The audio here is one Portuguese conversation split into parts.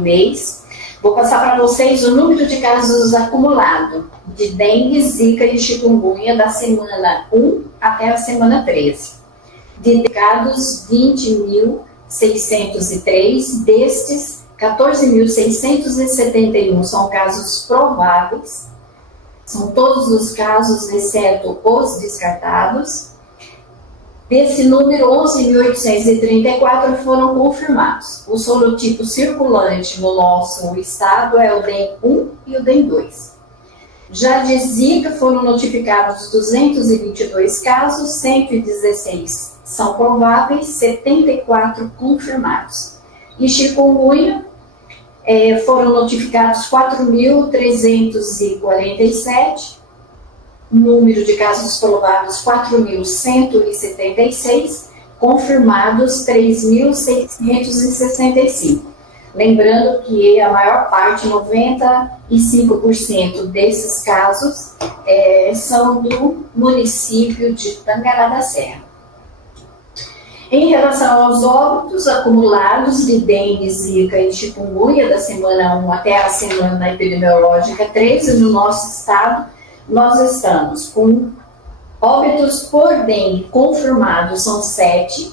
mês. Vou passar para vocês o número de casos acumulado de dengue, zika e chikungunya da semana 1 até a semana 13. Identificados 20.603, destes 14.671 são casos prováveis, são todos os casos, exceto os descartados. Desse número, 11.834 foram confirmados. O sorotipo circulante no nosso estado é o DEM1 e o DEM2. Já de zika foram notificados 222 casos, 116 são prováveis, 74 confirmados. E chikungunya foram notificados 4.347, número de casos provados 4.176, confirmados 3.665. Lembrando que a maior parte, 95% desses casos, são do município de Tangará da Serra. Em relação aos óbitos acumulados de dengue, zika e chikungunya da semana 1 até a semana epidemiológica 13 no nosso estado, nós estamos com óbitos por dengue confirmados, são 7,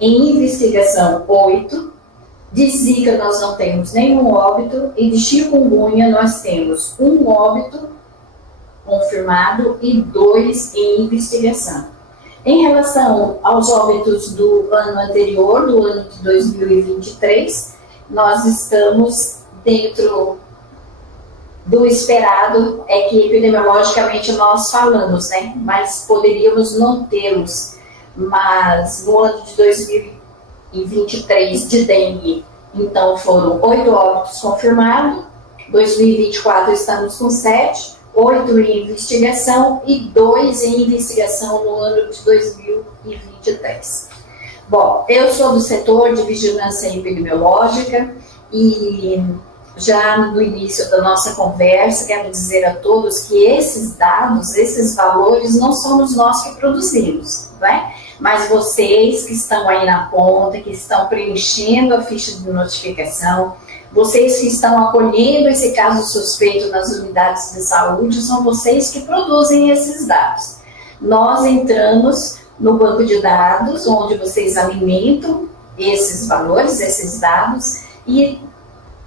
em investigação 8, de zika nós não temos nenhum óbito, e de chikungunya nós temos um óbito confirmado e 2 em investigação. Em relação aos óbitos do ano anterior, do ano de 2023, nós estamos dentro do esperado, é que epidemiologicamente nós falamos, né? Mas poderíamos não tê-los. Mas no ano de 2023 de dengue, então foram 8 óbitos confirmados, 2024 estamos com 7, 8 em investigação e 2 em investigação no ano de 2023. Bom, eu sou do setor de vigilância epidemiológica e já no início da nossa conversa, quero dizer a todos que esses dados, esses valores, não somos nós que produzimos, né? Mas vocês que estão aí na ponta, que estão preenchendo a ficha de notificação, vocês que estão acolhendo esse caso suspeito nas unidades de saúde, são vocês que produzem esses dados. Nós entramos no banco de dados, onde vocês alimentam esses valores, esses dados, e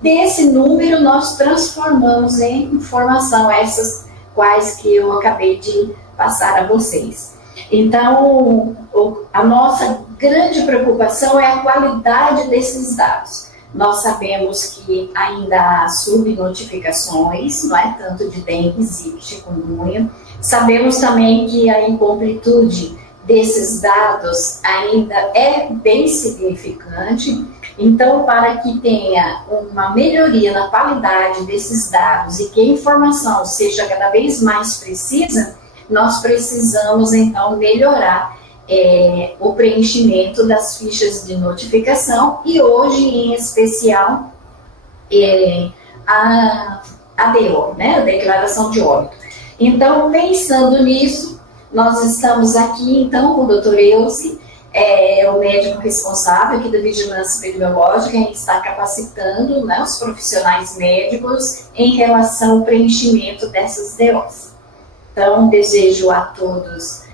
desse número nós transformamos em informação, essas quais que eu acabei de passar a vocês. Então, a nossa grande preocupação é a qualidade desses dados. Nós sabemos que ainda há subnotificações, não é? Tanto de dengue, zika e chikungunya. Sabemos também que a incompletude desses dados ainda é bem significante. Então, para que tenha uma melhoria na qualidade desses dados e que a informação seja cada vez mais precisa, nós precisamos, então, melhorar o preenchimento das fichas de notificação e hoje, em especial, a DO, né, a Declaração de Óbito. Então, pensando nisso, nós estamos aqui, então, com o Dr. Elci, o médico responsável aqui da Vigilância Epidemiológica, e está capacitando, né, os profissionais médicos em relação ao preenchimento dessas DOs. Então, desejo a todos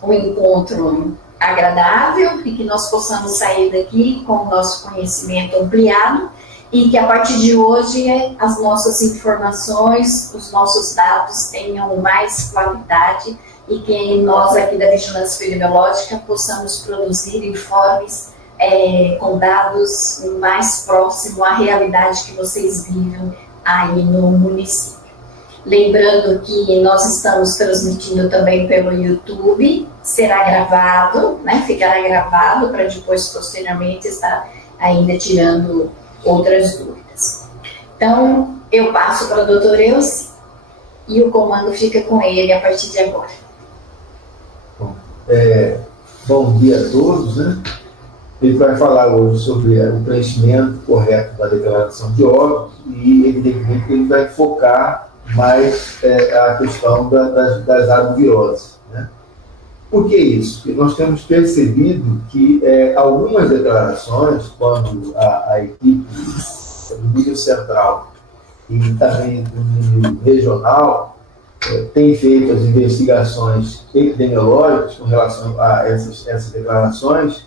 um encontro agradável e que nós possamos sair daqui com o nosso conhecimento ampliado e que a partir de hoje as nossas informações, os nossos dados tenham mais qualidade e que nós aqui da Vigilância Epidemiológica possamos produzir informes com dados mais próximos à realidade que vocês vivem aí no município. Lembrando que nós estamos transmitindo também pelo YouTube, será gravado, né? Ficará gravado para depois, posteriormente, estar ainda tirando outras dúvidas. Então, eu passo para o Dr. Elci e o comando fica com ele a partir de agora. Bom dia a todos, né? Ele vai falar hoje sobre o preenchimento correto da declaração de óbitos e, evidentemente, ele vai focar mais a questão das arboviroses, né? Por que isso? Porque nós temos percebido que algumas declarações, quando a equipe do nível central e também do nível regional tem feito as investigações epidemiológicas com relação a essas declarações,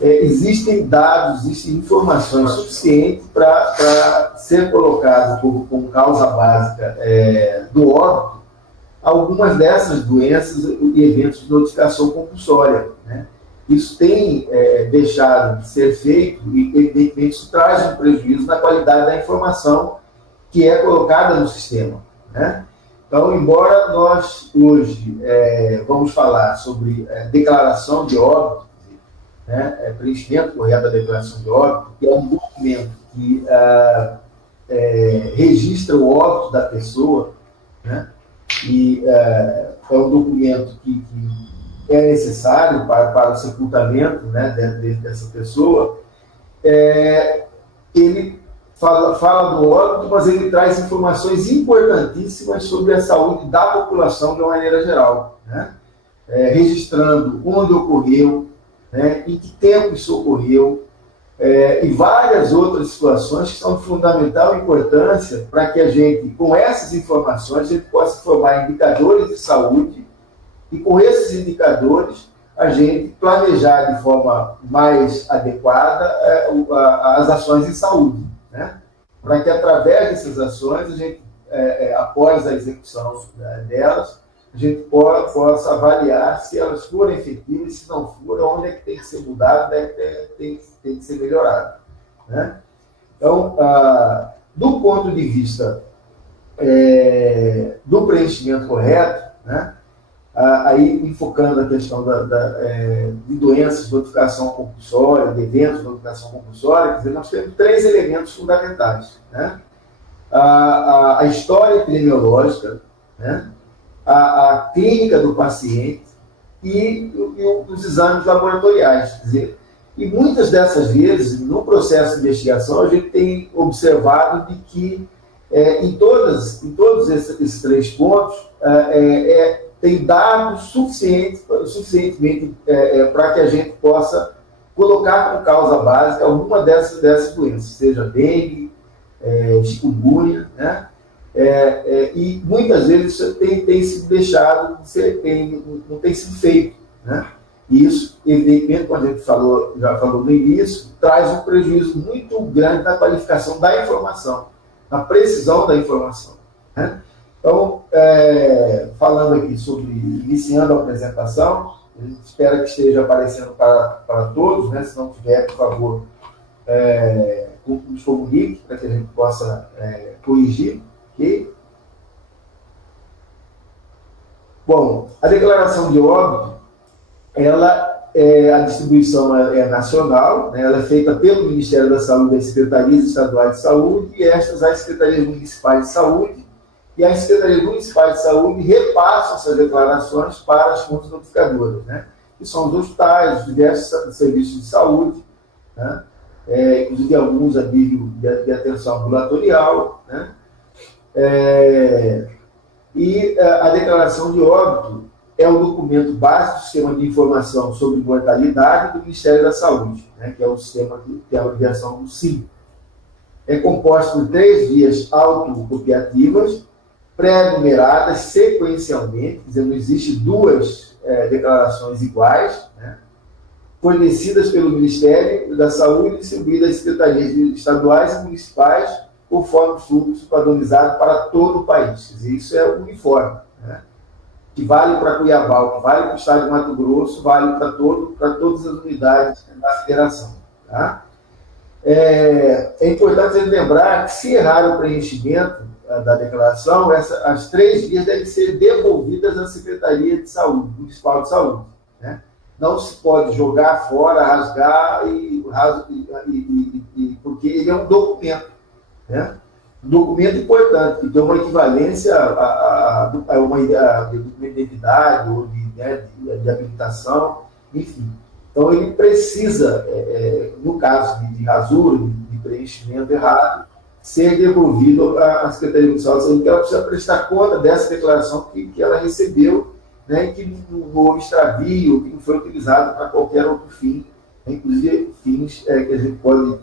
existem dados, existem informações suficientes para ser colocado como causa básica do óbito algumas dessas doenças e eventos de notificação compulsória, né? Isso tem deixado de ser feito e, evidentemente, isso traz um prejuízo na qualidade da informação que é colocada no sistema, né? Então, embora nós hoje vamos falar sobre declaração de óbito, né, preenchimento correto da declaração de óbito, que é um documento que registra o óbito da pessoa, né, e é um documento que é necessário para o sepultamento, né, dessa pessoa. Ele fala do óbito, mas ele traz informações importantíssimas sobre a saúde da população de uma maneira geral, né? Registrando onde ocorreu, né, em que tempo isso ocorreu, e várias outras situações que são de fundamental importância para que a gente, com essas informações, a gente possa formar indicadores de saúde e, com esses indicadores, a gente planejar de forma mais adequada as ações de saúde, né? Para que, através dessas ações, a gente, após a execução delas, a gente possa avaliar se elas foram efetivas, se não foram, onde é que tem que ser mudado, onde é que tem que ser melhorado, né? Então, do ponto de vista do preenchimento correto, né, aí enfocando a questão de doenças de notificação compulsória, de eventos de notificação compulsória, quer dizer, nós temos 3 elementos fundamentais, né? A história epidemiológica, né, a clínica do paciente e os exames laboratoriais. Quer dizer, e muitas dessas vezes, no processo de investigação, a gente tem observado de que em todos esses 3 pontos tem dados suficientemente para que a gente possa colocar como causa básica alguma dessas doenças, seja dengue, chikungunya, né? E muitas vezes isso tem sido deixado, não tem sido feito, né? E isso, evidentemente, como a gente já falou no início, traz um prejuízo muito grande na qualificação da informação, na precisão da informação, né? Então, falando aqui iniciando a apresentação, a gente espera que esteja aparecendo para todos, né? Se não tiver, por favor, nos comunique para que a gente possa corrigir. Okay? Bom, a declaração de óbito, a distribuição é nacional, né? Ela é feita pelo Ministério da Saúde e as Secretarias Estaduais de Saúde, e estas as Secretarias Municipais de Saúde, e as Secretarias Municipais de Saúde repassam essas declarações para as fontes notificadoras, né? Que são os hospitais, os diversos serviços de saúde, né? Inclusive alguns a nível de atenção ambulatorial, né? E a declaração de óbito é o documento básico do Sistema de Informação sobre Mortalidade do Ministério da Saúde, né, que é o sistema que tem a abreviação do SIM. É composto por 3 vias autocopiativas, pré-numeradas sequencialmente, quer dizer, não existe 2 declarações iguais, né, fornecidas pelo Ministério da Saúde e distribuídas às secretarias estaduais e municipais, conforme fluxo padronizado para todo o país. Quer dizer, isso é uniforme, né? Que vale para Cuiabá, que vale para o estado de Mato Grosso, vale para todas as unidades da federação. Tá? É importante lembrar que, se errar o preenchimento da declaração, as 3 vias devem ser devolvidas à Secretaria de Saúde, Municipal de Saúde, né? Não se pode jogar fora, rasgar, porque ele é um documento, né? Um documento importante, que tem uma equivalência a documento de identidade ou de habilitação, enfim. Então, ele precisa, no caso de rasura, de preenchimento errado, ser devolvido à Secretaria Municipal de Saúde, que ela precisa prestar conta dessa declaração que ela recebeu né, e que não houve extravio, que não foi utilizado para qualquer outro fim, né, inclusive fins que a gente pode,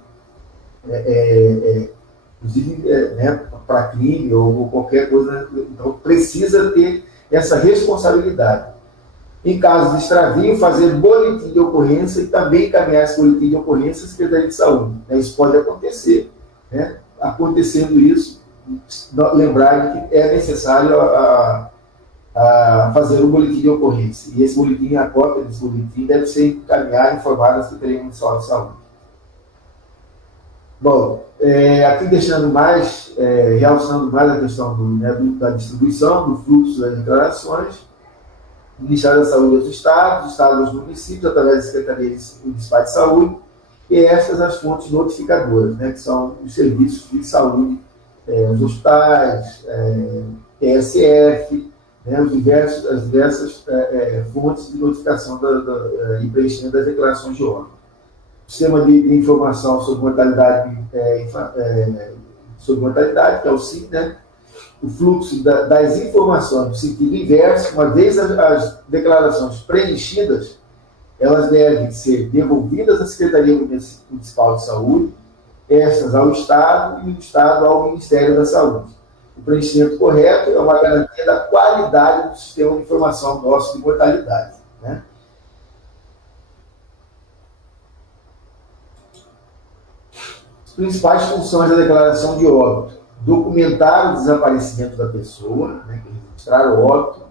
inclusive, né, para crime ou qualquer coisa. Então, precisa ter essa responsabilidade. Em caso de extravio, fazer boletim de ocorrência e também encaminhar esse boletim de ocorrência à Secretaria de Saúde. Isso pode acontecer. Né? Acontecendo isso, lembrar que é necessário fazer um boletim de ocorrência. E esse boletim, a cópia desse boletim, deve ser encaminhada e informada à Secretaria Municipal de Saúde. Bom, aqui deixando mais, realçando mais a questão da distribuição, do fluxo das declarações, o Ministério da Saúde aos estados aos municípios, através das Secretarias Municipais de Saúde, e essas as fontes notificadoras, né, que são os serviços de saúde, os hospitais, PSF, né, as diversas fontes de notificação e preenchimento das declarações de óbito. O sistema de informação sobre mortalidade, que é o SIM, né, o fluxo das informações no sentido inverso, uma vez as declarações preenchidas, elas devem ser devolvidas à Secretaria Municipal de Saúde, essas ao Estado e o Estado ao Ministério da Saúde. O preenchimento correto é uma garantia da qualidade do sistema de informação nosso de mortalidade. Né? As principais funções da declaração de óbito: documentar o desaparecimento da pessoa, né, registrar o óbito,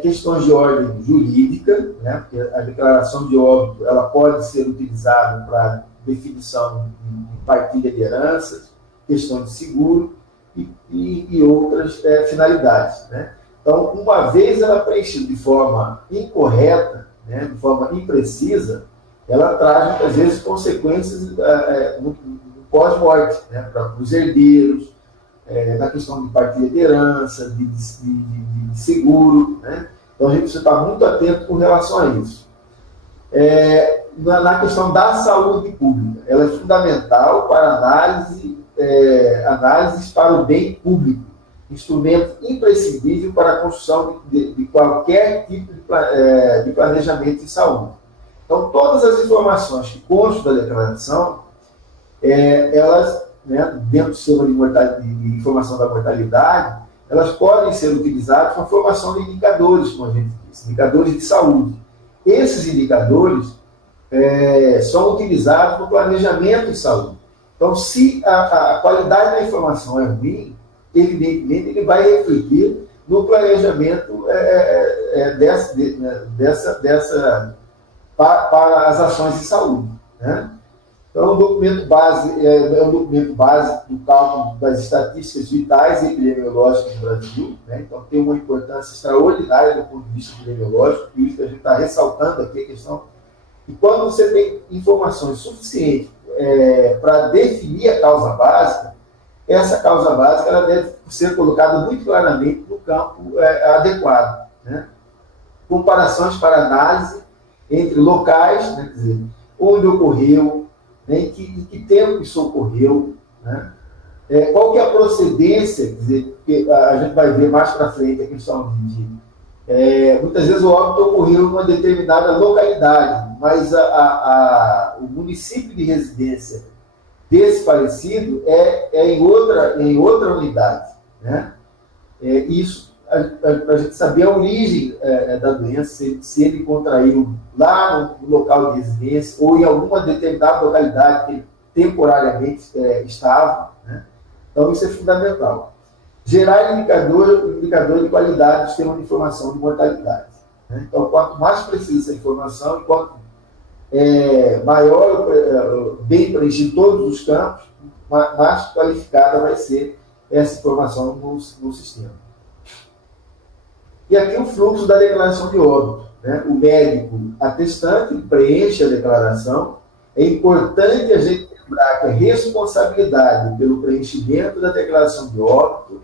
questões de ordem jurídica, né, porque a declaração de óbito ela pode ser utilizada para definição de partilha de heranças, questão de seguro e outras finalidades. Né? Então, uma vez ela preenchida de forma incorreta, né, de forma imprecisa, ela traz muitas vezes consequências no pós-morte, né, para os herdeiros, na questão de partilha de herança, de seguro. Né? Então a gente precisa estar muito atento com relação a isso. Na questão da saúde pública, ela é fundamental para análises para o bem público, instrumento imprescindível para a construção de qualquer tipo de planejamento de saúde. Então, todas as informações que constam da declaração, elas, né, dentro do sistema de informação da mortalidade, elas podem ser utilizadas para a formação de indicadores, como a gente disse, indicadores de saúde. Esses indicadores são utilizados no planejamento de saúde. Então, se a qualidade da informação é ruim, evidentemente ele vai refletir no planejamento para as ações de saúde. Né? Então, o documento base é um documento base do cálculo das estatísticas vitais e epidemiológicas no Brasil. Né? Então, tem uma importância extraordinária do ponto de vista epidemiológico, por isso que a gente está ressaltando aqui a questão. E quando você tem informações suficientes para definir a causa básica, essa causa básica ela deve ser colocada muito claramente no campo adequado. Né? Comparações para análise entre locais, né? Quer dizer, onde ocorreu, né? em que tempo isso ocorreu, né? Qual que é a procedência, quer dizer, que a gente vai ver mais para frente a questão muitas vezes o óbito ocorreu em uma determinada localidade, mas o município de residência desse falecido é em outra unidade. Né? Isso, a gente saber a origem da doença, se ele contraiu lá no local de residência ou em alguma determinada localidade que ele temporariamente estava. Né? Então, isso é fundamental. Gerar indicador de qualidade do sistema de informação de mortalidade. Né? Então, quanto mais precisa essa informação, e quanto maior, bem preenchido todos os campos, mais qualificada vai ser essa informação no sistema. E aqui o fluxo da declaração de óbito. Né? O médico atestante preenche a declaração. É importante a gente lembrar que a responsabilidade pelo preenchimento da declaração de óbito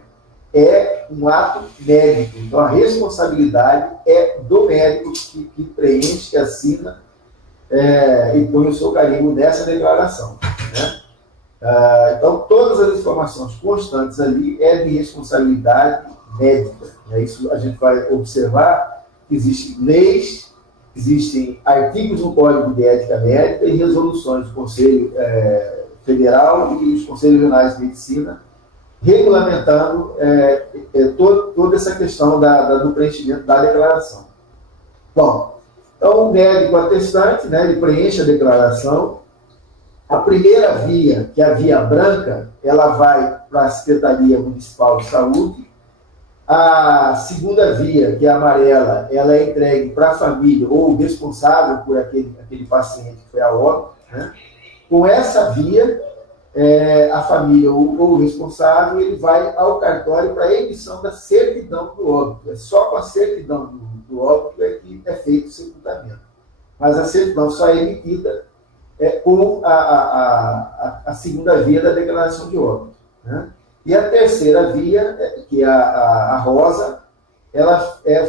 é um ato médico. Então, a responsabilidade é do médico que preenche, que assina e põe o seu carimbo nessa declaração. Né? Então, todas as informações constantes ali é de responsabilidade médica. Né? Isso a gente vai observar que existem leis, existem artigos no Código de Ética Médica e resoluções do Conselho Federal e os Conselhos Regionais de Medicina regulamentando toda essa questão do preenchimento da declaração. Bom, então o médico atestante, né, ele preenche a declaração. A primeira via, que é a via branca, ela vai para a Secretaria Municipal de Saúde. A segunda via, que é a amarela, ela é entregue para a família ou o responsável por aquele paciente que foi a óbito. Né? Com essa via, a família ou o responsável, ele vai ao cartório para a emissão da certidão do óbito. É só com a certidão do óbito que é feito o sepultamento. Mas a certidão só é emitida com a segunda via da declaração de óbito. Né? E a terceira via, que é a rosa, ela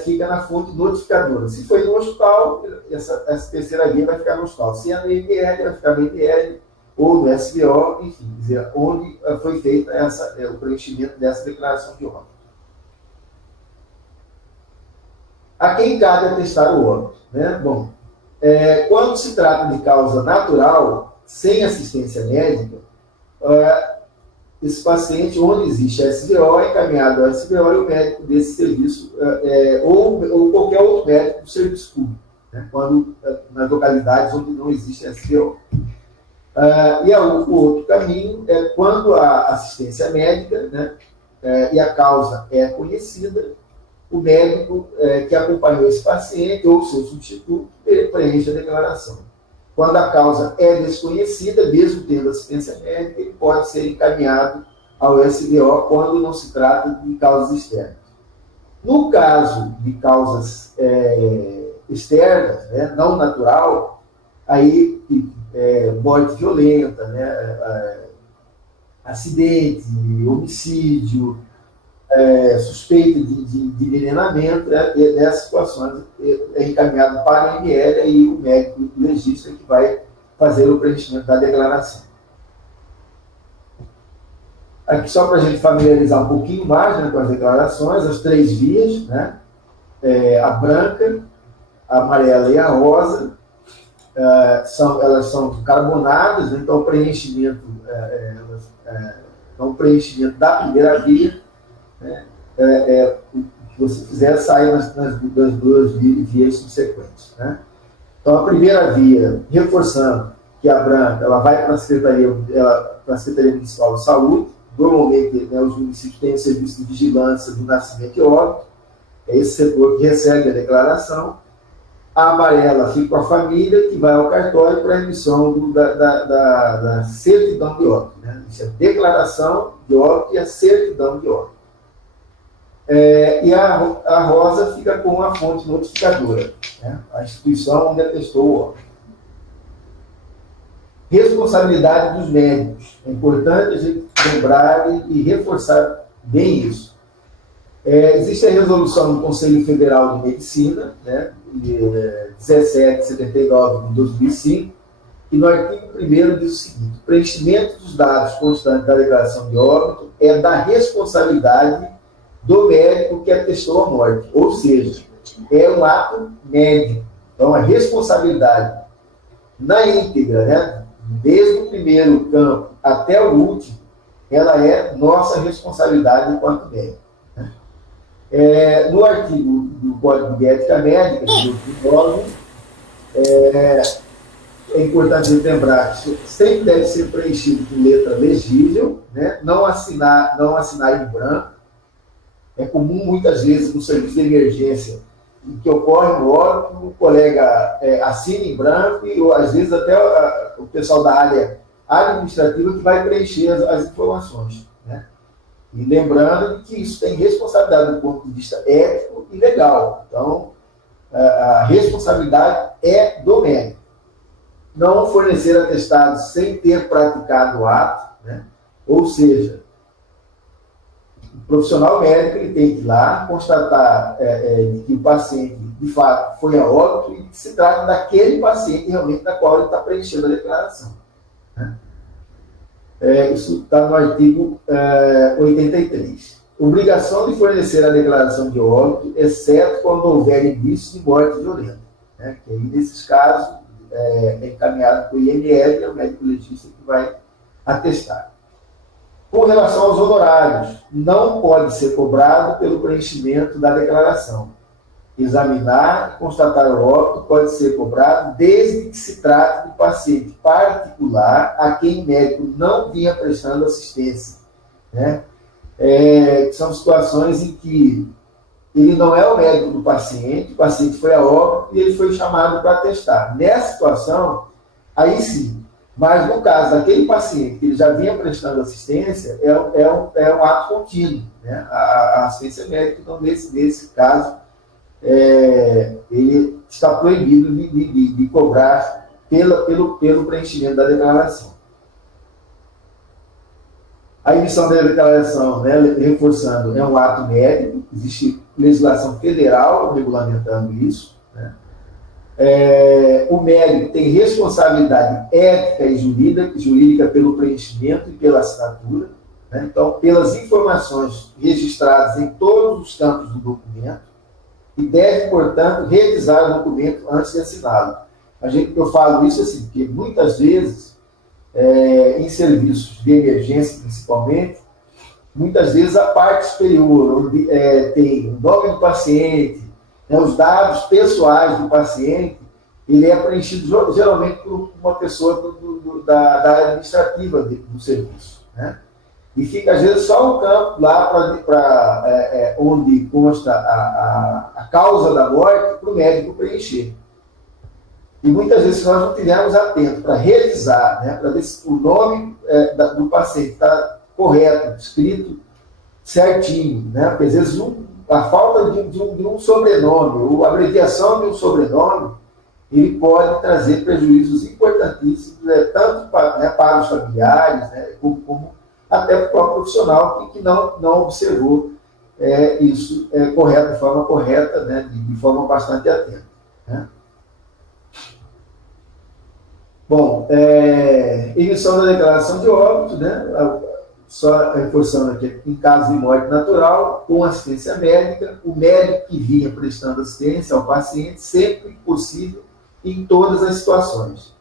fica na fonte notificadora. Se foi no hospital, essa terceira via vai ficar no hospital. Se é no IML, vai ficar no IML, ou no SBO, enfim, dizer, onde foi feito o preenchimento dessa declaração de óbito. A quem cabe atestar o óbito? Né? Bom, quando se trata de causa natural, sem assistência médica, esse paciente, onde existe a SBO, é encaminhado ao SBO e o médico desse serviço, ou qualquer outro médico do serviço público, né? Quando, nas localidades onde não existe SBO. O outro caminho é quando a assistência médica, né, e a causa é conhecida, o médico que acompanhou esse paciente ou seu substituto preenche a declaração. Quando a causa é desconhecida, mesmo tendo assistência médica, ele pode ser encaminhado ao SBO quando não se trata de causas externas. No caso de causas externas, né, não natural, aí morte violenta, né, acidente, homicídio, suspeita de envenenamento, nessas situações é encaminhado para a ML e o médico legista que vai fazer o preenchimento da declaração. Aqui só para a gente familiarizar um pouquinho mais, né, com as declarações, as três vias, né, a branca, a amarela e a rosa, elas são carbonadas, né, então o preenchimento, o preenchimento da primeira via, né, o que você fizer sai nas duas vias subsequentes. Né? Então, a primeira via, reforçando que a branca, ela vai para a Secretaria Municipal de Saúde. Normalmente, né, os municípios têm o serviço de vigilância do nascimento e óbito. É esse setor que recebe a declaração. A amarela fica com a família, que vai ao cartório para a emissão da certidão de óbito. Né? Isso é declaração de óbito e a certidão de óbito. E a rosa fica com a fonte notificadora, né? A instituição onde atestou o óbito. Responsabilidade dos médicos. É importante a gente lembrar e reforçar bem isso. Existe a resolução do Conselho Federal de Medicina, né, 1779 de 2005, e no artigo 1º diz o seguinte: o preenchimento dos dados constantes da declaração de óbito é da responsabilidade do médico que atestou a morte, ou seja, é um ato médico. Então, a responsabilidade na íntegra, né, desde o primeiro campo até o último, ela é nossa responsabilidade enquanto médico. Né? No artigo do Código de Ética Médica, de 2009, é importante lembrar que sempre deve ser preenchido com letra legível, né, não assinar em branco. É comum, muitas vezes, no serviço de emergência, em que ocorre um óbito, o colega assina em branco e, ou, às vezes, até o pessoal da área administrativa que vai preencher as informações. Né? E lembrando que isso tem responsabilidade do ponto de vista ético e legal. Então, a responsabilidade é do médico. Não fornecer atestados sem ter praticado o ato, né? Ou seja, o profissional médico ele tem que ir lá constatar que o paciente, de fato, foi a óbito e que se trata daquele paciente realmente da qual ele está preenchendo a declaração. Né? Isso está no artigo 83. obrigação de fornecer a declaração de óbito, exceto quando houver indício de morte violenta, né? Que aí, nesses casos, é encaminhado para o IML, é o médico legista que vai atestar. Com relação aos honorários, não pode ser cobrado pelo preenchimento da declaração. Examinar e constatar o óbito pode ser cobrado desde que se trate de paciente particular a quem o médico não vinha prestando assistência, né? São situações em que ele não é o médico do paciente, o paciente foi a óbito e ele foi chamado para atestar. Nessa situação, aí sim. Mas no caso daquele paciente que ele já vinha prestando assistência, é um ato contínuo, né? A assistência médica, então, nesse caso, ele está proibido de cobrar pelo preenchimento da declaração. A emissão da declaração, né, reforçando, é um ato médico, existe legislação federal regulamentando isso, né? O médico tem responsabilidade ética e jurídica pelo preenchimento e pela assinatura, né? Então, pelas informações registradas em todos os campos do documento, e deve, portanto, revisar o documento antes de assiná-lo. Eu falo isso assim, porque muitas vezes, em serviços de emergência principalmente, muitas vezes a parte superior, onde tem o nome do paciente, né, os dados pessoais do paciente, ele é preenchido geralmente por uma pessoa da área administrativa do serviço, né? E fica, às vezes, só um campo lá onde consta a causa da morte para o médico preencher. E muitas vezes, se nós não estivermos atentos para revisar, né, para ver se o nome do paciente está correto, escrito certinho, né? Porque às vezes a falta de um sobrenome, ou a abreviação de um sobrenome, ele pode trazer prejuízos importantíssimos, tanto para os familiares, né, como até para o próprio profissional que não observou isso correto, de forma correta, né, de forma bastante atenta, né? Bom, emissão da declaração de óbito, né? Só reforçando aqui, em caso de morte natural, com assistência médica, o médico que vinha prestando assistência ao paciente, sempre que possível, em todas as situações.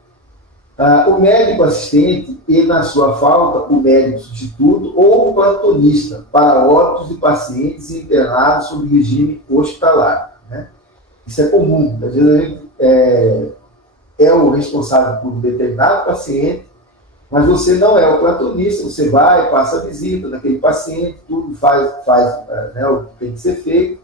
O médico assistente e, na sua falta, o médico substituto ou o plantonista para óbitos de pacientes internados sob regime hospitalar, né? Isso é comum. Às vezes a gente é o responsável por um determinado paciente, mas você não é o plantonista, você vai, passa a visita naquele paciente, tudo faz né, o que tem que ser feito.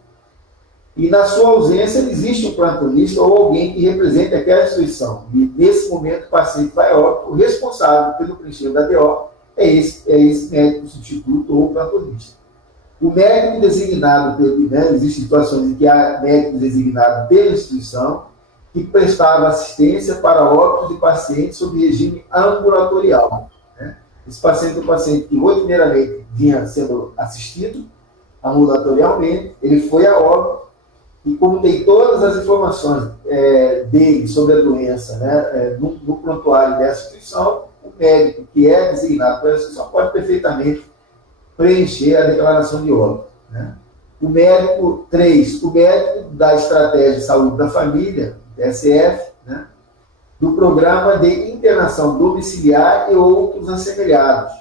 E na sua ausência existe um plantonista ou alguém que represente aquela instituição. E nesse momento o paciente vai a óbito, o responsável pelo preenchimento da DO é esse médico substituto ou plantonista. O médico designado, né, existem situações em que há médico designado pela instituição que prestava assistência para óbitos de pacientes sob regime ambulatorial, né? Esse paciente é um paciente que rotineiramente vinha sendo assistido ambulatorialmente, ele foi a óbito, e como tem todas as informações dele sobre a doença, né, no prontuário dessa instituição, o médico que é designado pela instituição pode perfeitamente preencher a declaração de óbito, né? O médico da Estratégia de Saúde da Família, DSF, né, do Programa de Internação Domiciliar e outros assemelhados,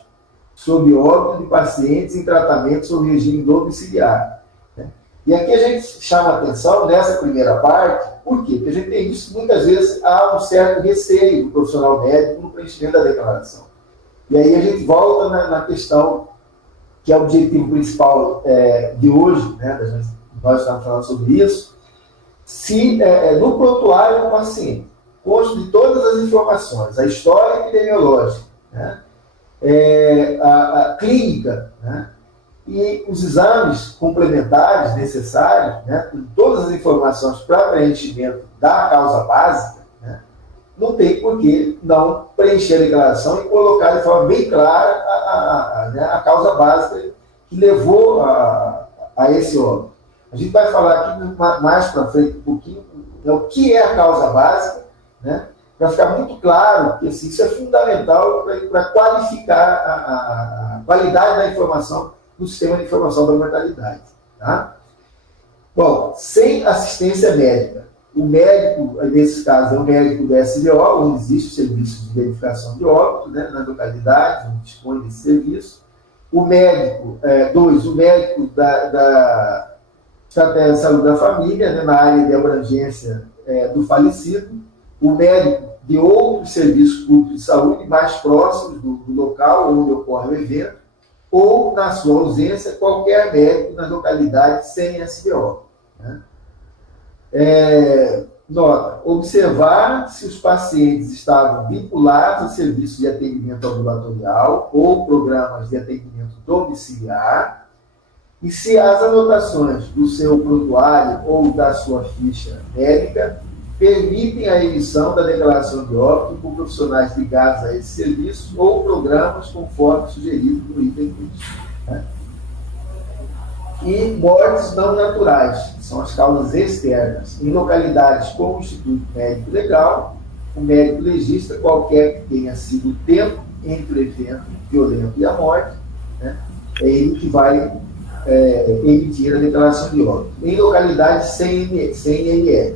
sob óbito de pacientes em tratamento sob regime domiciliar, né? E aqui a gente chama a atenção nessa primeira parte, por quê? Porque a gente tem visto que muitas vezes há um certo receio do profissional médico no preenchimento da declaração. E aí a gente volta na questão que é o objetivo principal de hoje, né, nós estamos falando sobre isso, se no prontuário do paciente consta de todas as informações, a história epidemiológica, né, a clínica, né, e os exames complementares necessários, né, com todas as informações para preenchimento da causa básica, né, não tem por que não preencher a declaração e colocar de forma bem clara a causa básica que levou a esse óbito. A gente vai falar aqui mais para frente um pouquinho o que é a causa básica, né, para ficar muito claro que assim, isso é fundamental para qualificar a qualidade da informação no sistema de informação da mortalidade. Tá? Bom, sem assistência médica, o médico, nesses casos, é o médico do SVO, onde existe o serviço de verificação de óbito, né, nas localidades, onde dispõe desse serviço. O médico, o médico da estratégia de saúde da família, né, na área de abrangência do falecido, o médico de outros serviços públicos de saúde mais próximos do local onde ocorre o evento, ou, na sua ausência, qualquer médico na localidade sem SVO. Né? Nota, observar se os pacientes estavam vinculados a serviços de atendimento ambulatorial ou programas de atendimento domiciliar, e se as anotações do seu prontuário ou da sua ficha médica permitem a emissão da declaração de óbito por profissionais ligados a esse serviço ou programas conforme sugerido no item 20. Né? E mortes não naturais, que são as causas externas, em localidades como o Instituto Médico Legal, o médico legista, qualquer que tenha sido o tempo entre o evento violento e a morte, né, é ele que vai emitir a declaração de óbito. Em localidades sem NR,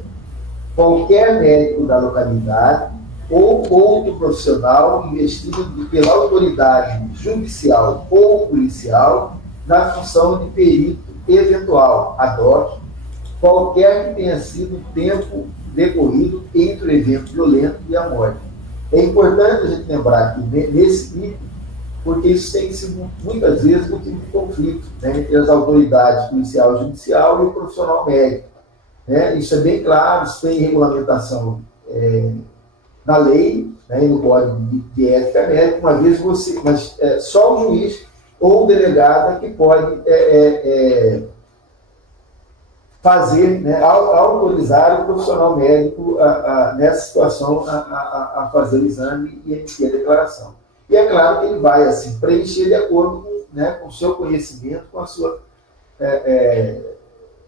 qualquer médico da localidade ou outro profissional investido pela autoridade judicial ou policial na função de perito eventual, ad hoc, qualquer que tenha sido o tempo decorrido entre o evento violento e a morte. É importante a gente lembrar aqui, nesse item, porque isso tem sido, muitas vezes, motivo de conflito, né, entre as autoridades policial e judicial e o profissional médico. Né? Isso é bem claro, isso tem regulamentação na lei, né, e no Código de Ética Médica, uma vez mas só o juiz ou o delegado é que pode fazer, né, autorizar o profissional médico nessa situação a fazer o exame e emitir a declaração. E é claro que ele vai assim, preencher de acordo com o seu conhecimento, com a sua,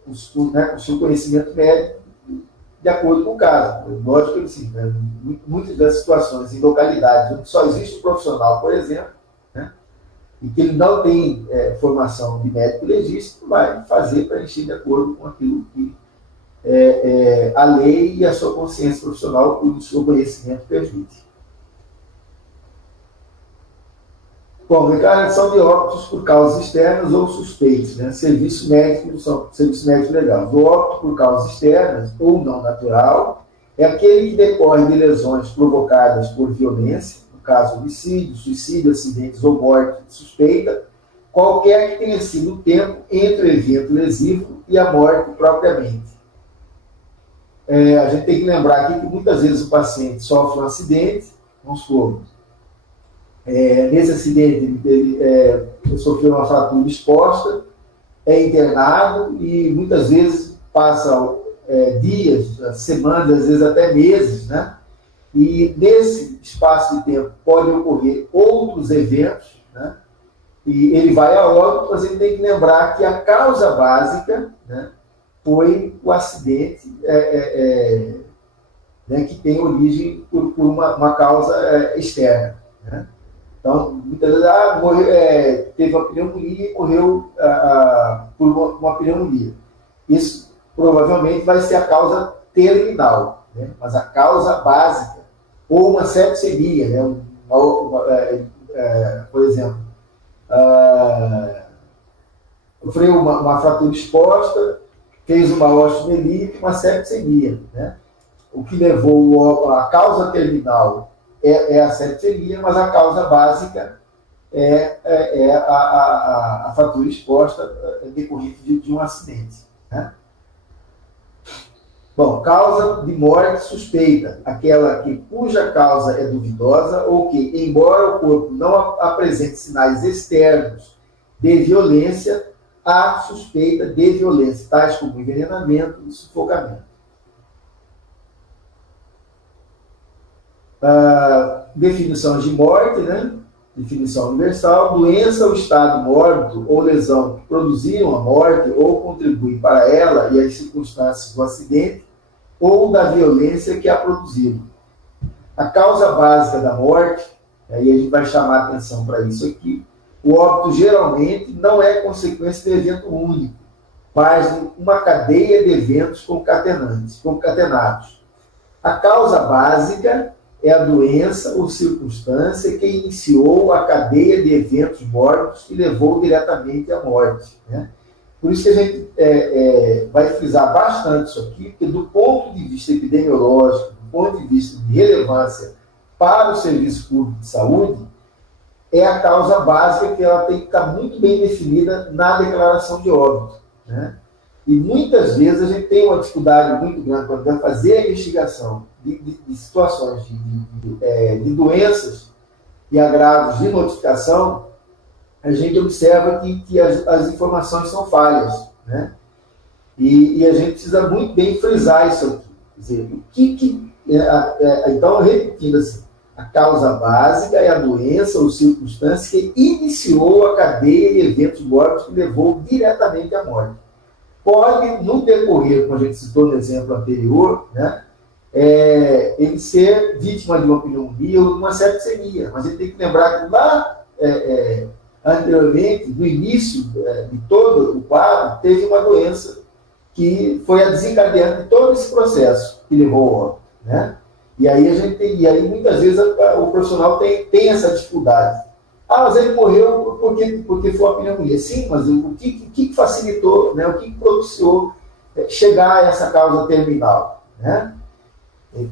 com o seu conhecimento médico, de acordo com o caso. Lógico que sim, né, muitas das situações em localidades onde só existe um profissional, por exemplo, né, e que ele não tem formação de médico legista, vai fazer preencher de acordo com aquilo que a lei e a sua consciência profissional, o seu conhecimento permite. Bom, declaração de óbitos por causas externas ou suspeitos, né? Serviço médico legal. O óbito por causas externas ou não natural é aquele que decorre de lesões provocadas por violência, no caso homicídio, suicídio, acidentes ou morte suspeita, qualquer que tenha sido o tempo entre o evento lesivo e a morte propriamente. A gente tem que lembrar aqui que muitas vezes o paciente sofre um acidente, vamos supor, nesse acidente ele sofreu uma fratura exposta, é internado e muitas vezes passa dias, semanas, às vezes até meses, né? E nesse espaço de tempo pode ocorrer outros eventos, né? E ele vai a óbito, mas ele tem que lembrar que a causa básica, né, foi o acidente né, que tem origem por uma causa externa, né? Então, muitas vezes, teve uma pneumonia e morreu por uma pneumonia. Isso provavelmente vai ser a causa terminal, né? Mas a causa básica, ou uma sepsemia, né? Por exemplo, sofreu uma fratura exposta, fez uma osteomielite, uma sepsemia, né? O que levou a causa terminal é a sepsemia, mas a causa básica é a fratura exposta decorrente de um acidente, né? Bom, causa de morte suspeita, aquela cuja causa é duvidosa ou que, embora o corpo não apresente sinais externos de violência, há suspeita de violência, tais como envenenamento e sufocamento. Definições de morte, né? Definição universal: doença ou estado mórbido ou lesão que produziram a morte ou contribuem para ela e as circunstâncias do acidente ou da violência que a produziram. A causa básica da morte, aí a gente vai chamar a atenção para isso aqui, o óbito geralmente não é consequência de evento único, mas de uma cadeia de eventos concatenados. A causa básica é a doença ou circunstância que iniciou a cadeia de eventos mórbidos que levou diretamente à morte, né? Por isso que a gente vai frisar bastante isso aqui, porque do ponto de vista epidemiológico, do ponto de vista de relevância para o serviço público de saúde, é a causa básica que ela tem que estar muito bem definida na declaração de óbito, né? E muitas vezes a gente tem uma dificuldade muito grande quando vai fazer a investigação de situações de doenças e agravos de notificação, a gente observa que as informações são falhas, né? E a gente precisa muito bem frisar isso aqui. Quer dizer, então, repetindo assim, a causa básica é a doença ou circunstância que iniciou a cadeia de eventos mórbidos que levou diretamente à morte. Pode, no decorrer, como a gente citou no exemplo anterior, né, ele ser vítima de uma pneumonia ou de uma septicemia. Mas a gente tem que lembrar que lá, anteriormente, no início de todo o quadro, teve uma doença que foi a desencadeante de todo esse processo que levou ao óbito, né? E aí muitas vezes o profissional tem essa dificuldade. Ah, mas ele morreu porque foi uma pneumonia. Sim, mas o que facilitou, né? O que propiciou chegar a essa causa terminal, né?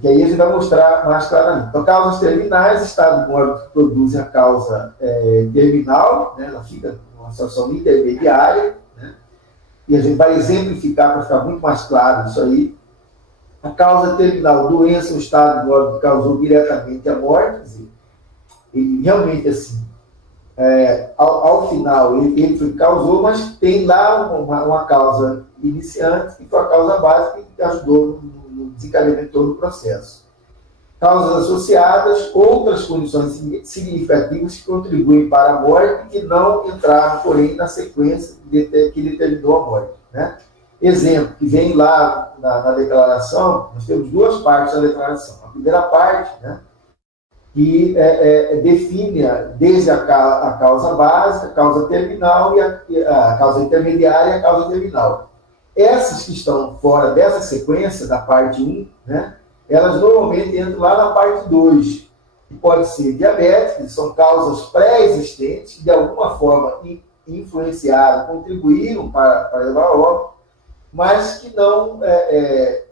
Que aí a gente vai mostrar mais claramente. Então, causas terminais, estado mórbido que produzem a causa terminal, né? Ela fica numa situação intermediária, né? E a gente vai exemplificar para ficar muito mais claro isso aí. A causa terminal, doença, o estado mórbido que causou diretamente a morte, ele realmente assim, ao final ele causou, mas tem lá uma causa iniciante, que foi a causa básica que ajudou no desencadeamento todo do processo. Causas associadas, outras condições significativas que contribuem para a morte que não entraram, porém, na sequência que determinou a morte, né? Exemplo, que vem lá na declaração, nós temos duas partes da declaração. A primeira parte, né, que define desde a causa básica, a causa terminal e a causa intermediária e a causa terminal. Essas que estão fora dessa sequência, da parte 1, né, elas normalmente entram lá na parte 2, que pode ser diabetes, que são causas pré-existentes, que de alguma forma influenciaram, contribuíram para levar ao óbito, mas que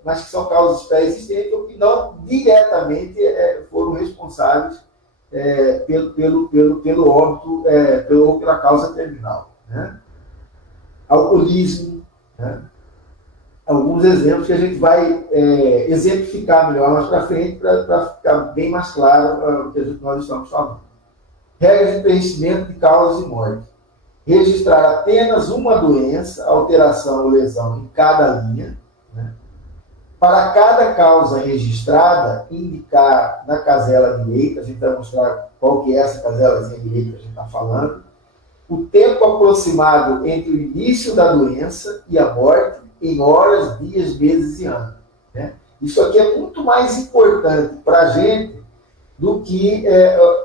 mas que são causas pré-existentes ou que não diretamente foram responsáveis pelo óbito ou pela causa terminal, né? Alcoolismo, né? Alguns exemplos que a gente vai exemplificar melhor mais para frente para ficar bem mais claro o que nós estamos falando. Regras de preenchimento de causas de morte. Registrar apenas uma doença, alteração ou lesão em cada linha, né? Para cada causa registrada, indicar na casela direita, a gente vai mostrar qual que é essa caselazinha direita que a gente está falando, o tempo aproximado entre o início da doença e a morte em horas, dias, meses e anos, né? Isso aqui é muito mais importante para a gente do que,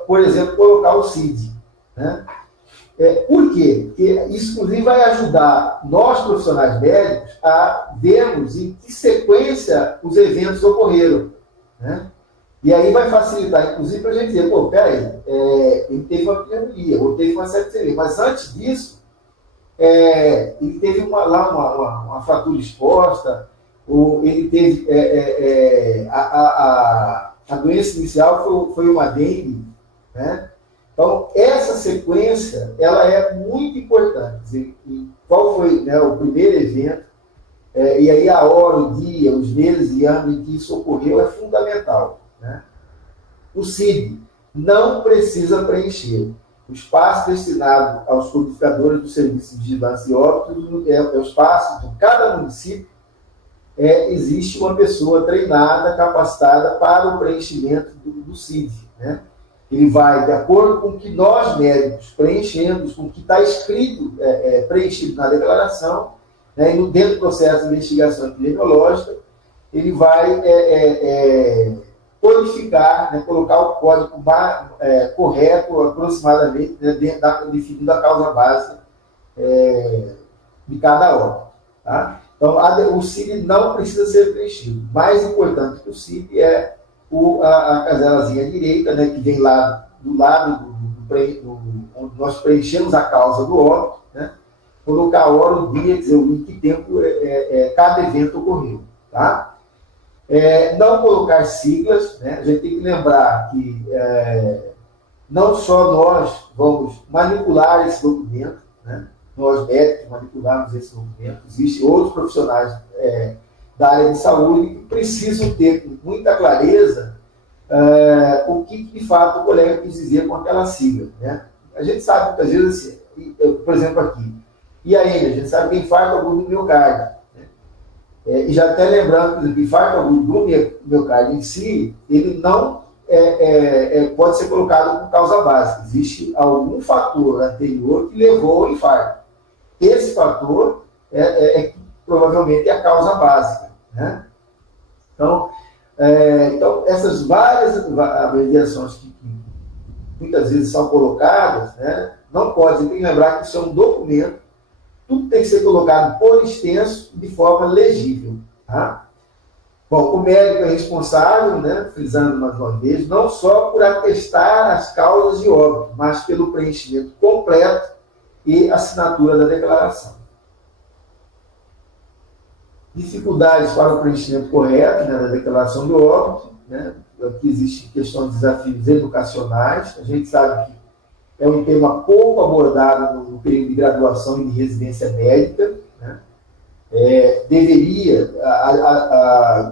por exemplo, colocar o CID, né? Por quê? Porque isso, inclusive, vai ajudar nós, profissionais médicos, a vermos em que sequência os eventos ocorreram, né? E aí vai facilitar, inclusive, para a gente dizer, peraí, ele teve uma pneumonia, ou teve uma septicemia, mas antes disso, ele teve uma fratura exposta, ou ele teve a doença inicial foi uma dengue, né? Então, essa sequência, ela é muito importante. Quer dizer, qual foi, né, o primeiro evento, e aí a hora, o dia, os meses e anos em que isso ocorreu é fundamental, né? O CID não precisa preencher. O espaço destinado aos codificadores do Serviço de Vigilância e Óbitos é o espaço de cada município. Existe uma pessoa treinada, capacitada para o preenchimento do CID, né? Ele vai, de acordo com o que nós médicos preenchemos, com o que está escrito, preenchido na declaração, né, e dentro do processo de investigação epidemiológica, ele vai codificar, né, colocar o código correto, aproximadamente, né, definindo a causa básica de cada óbito. Tá? Então, o CID não precisa ser preenchido. Mais importante que o CID é a caselazinha direita, né, que vem lá do lado onde nós preenchemos a causa do óbito, né, colocar a hora, o dia, dizer em que tempo cada evento ocorreu. Tá? Não colocar siglas, né? A gente tem que lembrar que não só nós vamos manipular esse documento, né? Nós médicos manipulamos esse documento, existem outros profissionais da área de saúde que precisam ter com muita clareza o que de fato o colega quis dizer com aquela sigla. Né? A gente sabe muitas vezes, assim, por exemplo aqui, e ainda, a gente sabe que infarto agudo do miocárdio. E já até lembrando que o infarto agudo do miocárdio em si, ele não pode ser colocado como causa básica. Existe algum fator anterior que levou ao infarto. Esse fator provavelmente é a causa básica. Né? Então, essas várias abreviações que muitas vezes são colocadas, né, não pode, tem que lembrar que isso é um documento, tudo tem que ser colocado por extenso de forma legível. Tá? Bom, o médico é responsável, né, frisando mais uma vez, não só por atestar as causas de óbito, mas pelo preenchimento completo e assinatura da declaração. Dificuldades para o preenchimento correto, né, da declaração de óbito. Né? Aqui existem questões de desafios educacionais. A gente sabe que é um tema pouco abordado no período de graduação e de residência médica. Né? Deveria,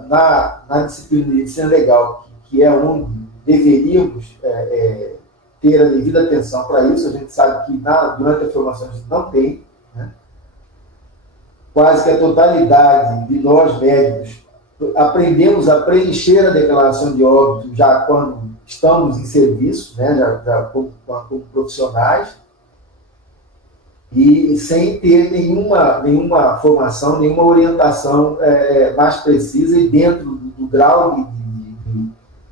na disciplina de medicina legal, que é onde deveríamos ter a devida atenção para isso, a gente sabe que durante a formação a gente não tem. Né? Quase que a totalidade de nós médicos aprendemos a preencher a declaração de óbito já quando estamos em serviço, né, já como profissionais, e sem ter nenhuma formação, nenhuma orientação mais precisa e dentro do grau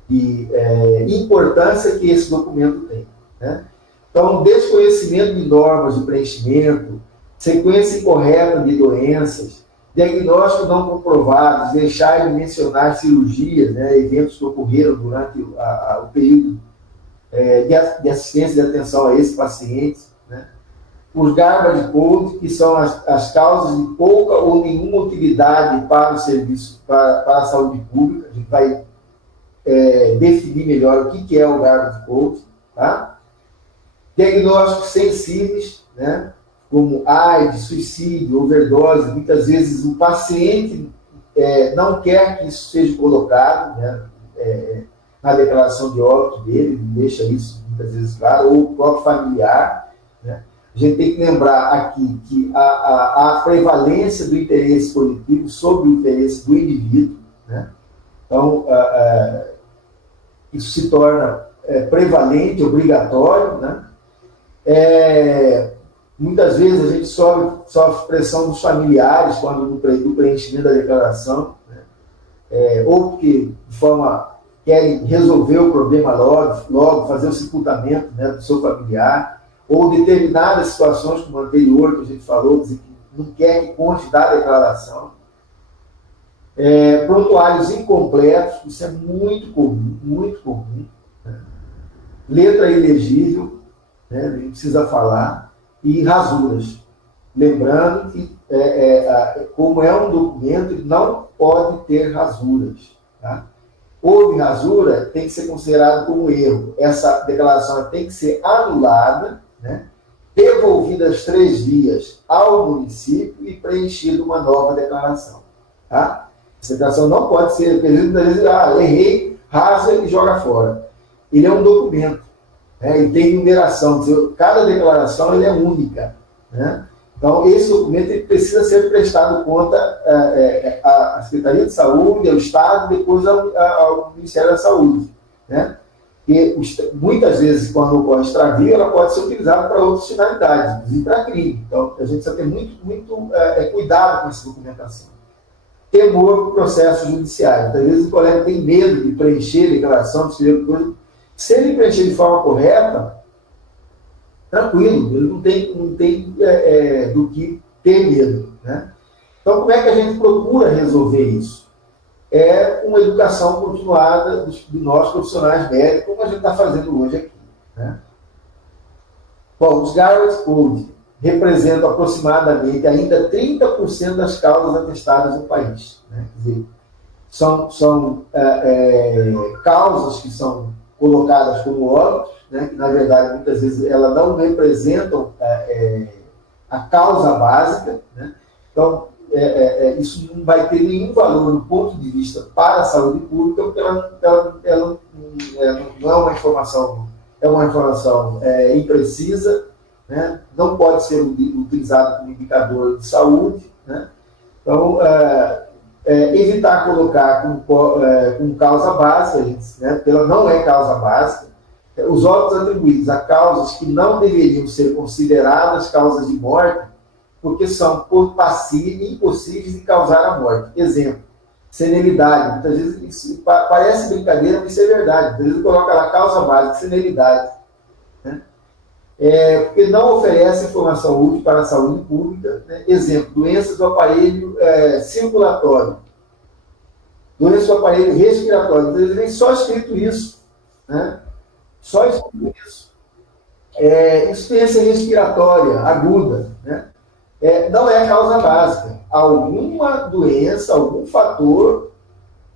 de importância que esse documento tem. Né? Então, desconhecimento de normas de preenchimento, sequência incorreta de doenças, diagnósticos não comprovados, deixar de mencionar cirurgias, né, eventos que ocorreram durante o período de assistência e de atenção a esses pacientes, né? Os garbage code, que são as causas de pouca ou nenhuma utilidade para o serviço, para a saúde pública. A gente vai definir melhor o que é o garbage code. Tá? Diagnósticos sensíveis, né? Como AIDS, suicídio, overdose. Muitas vezes o paciente não quer que isso seja colocado, né, na declaração de óbito dele, deixa isso muitas vezes claro, ou o próprio familiar. Né. A gente tem que lembrar aqui que a prevalência do interesse coletivo sobre o interesse do indivíduo. Né. Então, isso se torna prevalente, obrigatório. Né. Muitas vezes a gente sofre pressão dos familiares quando do preenchimento da declaração, né? Ou porque de forma querem resolver o problema logo fazer o sepultamento, né, do seu familiar, ou determinadas situações como a anterior que a gente falou, dizer que não quer que conste da declaração. Prontuários incompletos, isso é muito comum, muito comum. Né? Letra ilegível, né, nem precisa falar. E rasuras. Lembrando que, como é um documento, ele não pode ter rasuras. Tá? Houve rasura, tem que ser considerado como erro. Essa declaração tem que ser anulada, né? Devolvida as 3 vias ao município e preenchida uma nova declaração. Tá? Essa declaração não pode ser, por exemplo, errei, rasa e joga fora. Ele é um documento. E tem numeração, cada declaração ele é única. Né? Então, esse documento ele precisa ser prestado conta à Secretaria de Saúde, ao Estado, depois ao Ministério da Saúde. Né? E muitas vezes, quando ocorre extravio, ela pode ser utilizada para outras finalidades, inclusive para crime. Então, a gente precisa ter muito cuidado com essa documentação. temor por processo judiciário. Às vezes o colega tem medo de preencher a declaração, de escrever coisa. Se ele preencher de forma correta, tranquilo, ele não tem do que ter medo, né? Então, como é que a gente procura resolver isso? É uma educação continuada de nós, profissionais médicos, como a gente está fazendo hoje aqui, né? Bom, os Garrett Code representam aproximadamente ainda 30% das causas atestadas no país, né? Quer dizer, são causas que são colocadas como óbitos, né? Que, na verdade, muitas vezes elas não representam a causa básica, né? Então, isso não vai ter nenhum valor do ponto de vista para a saúde pública, porque ela não é uma informação, imprecisa, né? Não pode ser utilizada como indicador de saúde, né? Então, evitar colocar como causa básica, né? Porque ela não é causa básica. Os óbitos atribuídos a causas que não deveriam ser consideradas causas de morte, porque são por passivo impossíveis de causar a morte. Exemplo, senilidade. Muitas vezes isso parece brincadeira, mas isso é verdade. Muitas vezes coloca lá causa básica, senilidade, né? Porque não oferece informação útil para a saúde pública, né? Exemplo, doenças do aparelho circulatório, doenças do aparelho respiratório. Muitas vezes vem só escrito isso, né? Só escrito isso. Insuficiência respiratória aguda, né? Não é causa básica. Alguma doença, algum fator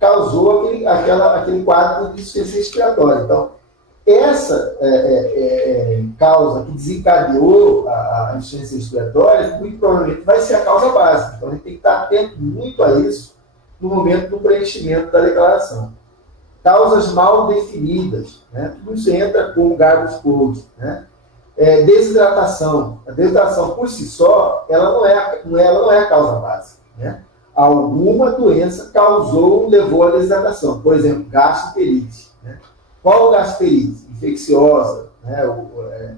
causou aquele quadro de insuficiência respiratória. Então, essa causa que desencadeou a insuficiência respiratória, muito provavelmente vai ser a causa básica. Então, a gente tem que estar atento muito a isso no momento do preenchimento da declaração. Causas mal definidas, né? Tudo isso entra com o Garrett Code, né? Desidratação. A desidratação por si só, ela não é a causa básica, né? Alguma doença levou à desidratação. Por exemplo, gastroenterite, né? Qual gastroenterite? Infecciosa, né?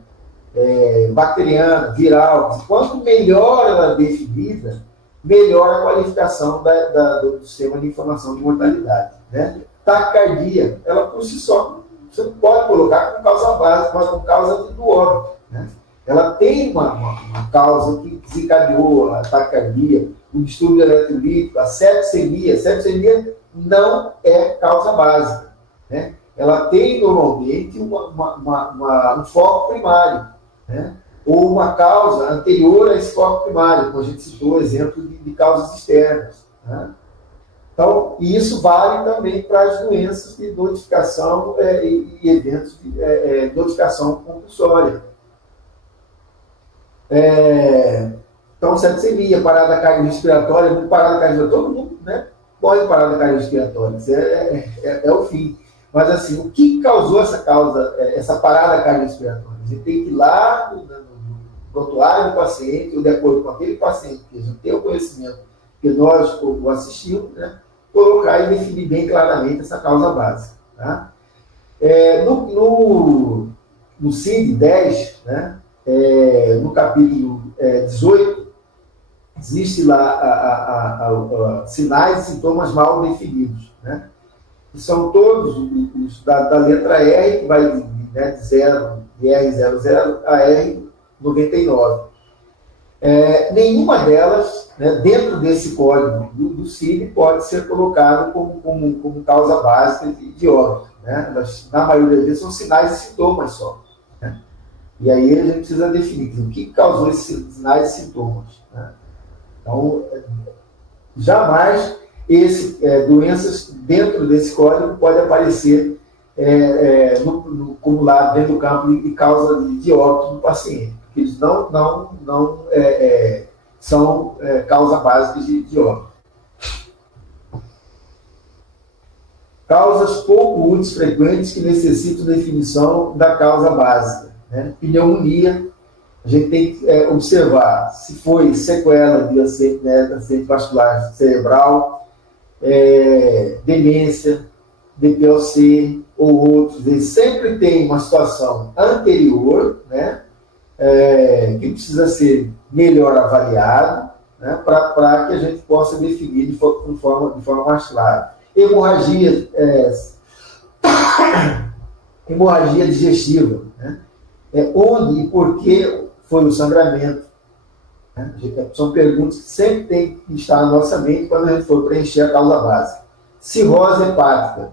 Bacteriana, viral. Quanto melhor ela é definida, melhor a qualificação do sistema de informação de mortalidade, né? Taquicardia, ela por si só, você não pode colocar como causa básica, mas como causa do óbito, né? Ela tem uma causa que desencadeou a taquicardia, o distúrbio eletrolítico, a sepsemia. A sepsemia não é causa básica, né? Ela tem normalmente um foco primário, né? Ou uma causa anterior a esse foco primário, como a gente citou o exemplo de causas externas, né? Então, isso vale também para as doenças de notificação e eventos de notificação compulsória. Então, sepsemia, parada cardiorrespiratória, todo mundo, né, morre de parada cardiorrespiratória, isso é o fim. Mas, assim, o que causou essa parada cardiorrespiratória? A gente tem que ir lá no prontuário do paciente, ou de acordo com aquele paciente que a gente tem o conhecimento que nós o assistimos, né, colocar e definir bem claramente essa causa básica, tá? No CID-10, né, no capítulo 18, existe lá sinais e sintomas mal definidos, né? Que são todos os da letra R, que vai de 0, de R00 a R99. Nenhuma delas, né, dentro desse código do CID, pode ser colocado como causa básica de óbito, né? Elas, na maioria das vezes, são sinais e sintomas só, né? E aí a gente precisa definir o que causou esses sinais e sintomas, né? Então, jamais doenças dentro desse código pode aparecer como lá dentro do campo de causa de óbito do paciente, porque eles não são causa básica de óbito. Causas pouco úteis frequentes que necessitam definição da causa básica, né? Pneumonia, a gente tem que observar se foi sequela de acidente vascular cerebral, demência, DPOC ou outros. Ele sempre tem uma situação anterior, né, que precisa ser melhor avaliado, né, para que a gente possa definir de forma mais clara. Hemorragia digestiva, né? Onde e por que foi o sangramento, né? São perguntas que sempre tem que estar na nossa mente quando a gente for preencher a causa básica. Cirrose hepática,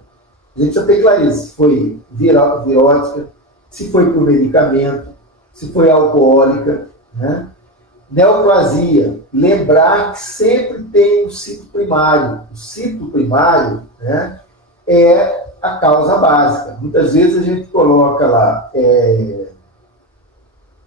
a gente precisa ter clareza se foi virótica, se foi por medicamento, se foi alcoólica, né? Neoplasia, lembrar que sempre tem um ciclo primário. O ciclo primário, né, é a causa básica. Muitas vezes a gente coloca lá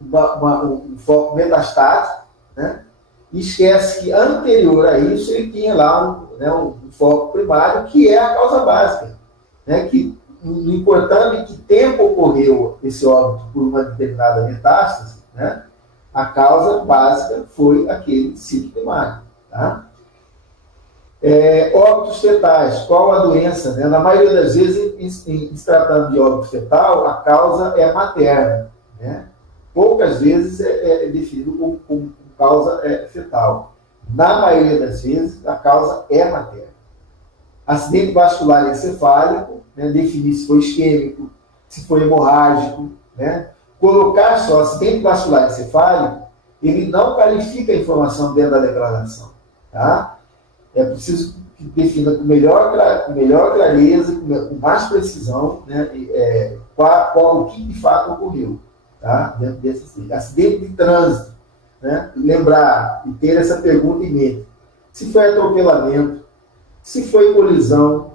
um foco metastático, né, e esquece que anterior a isso ele tinha lá um foco primário, que é a causa básica. Né, que o importante é que tempo ocorreu esse óbito por uma determinada metástase, né? A causa básica foi aquele ciclo primário. Tá? Óbitos fetais, qual a doença? Né? Na maioria das vezes, em se tratando de óbito fetal, a causa é materna. Né? Poucas vezes é definido como causa fetal. Na maioria das vezes, a causa é materna. Acidente vascular encefálico, né? Definir se foi isquêmico, se foi hemorrágico, né? Colocar só acidente vascular encefálico, ele não qualifica a informação dentro da declaração. Tá? É preciso que defina com melhor clareza, com mais precisão, né, o que de fato ocorreu. Tá? Dentro desse acidente de trânsito. Né? Lembrar e ter essa pergunta em mente. Se foi atropelamento, se foi colisão,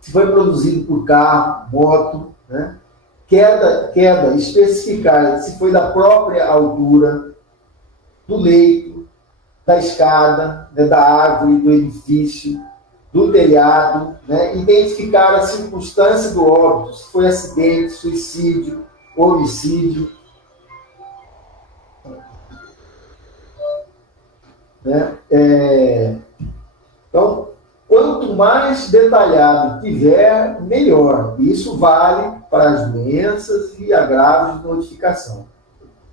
se foi produzido por carro, moto, né? Queda, especificar se foi da própria altura, do leito, da escada, né, da árvore, do edifício, do telhado, né? Identificar a circunstância do óbito, se foi acidente, suicídio, homicídio. Né? Então, quanto mais detalhado tiver, melhor. Isso vale para as doenças e agravos de notificação.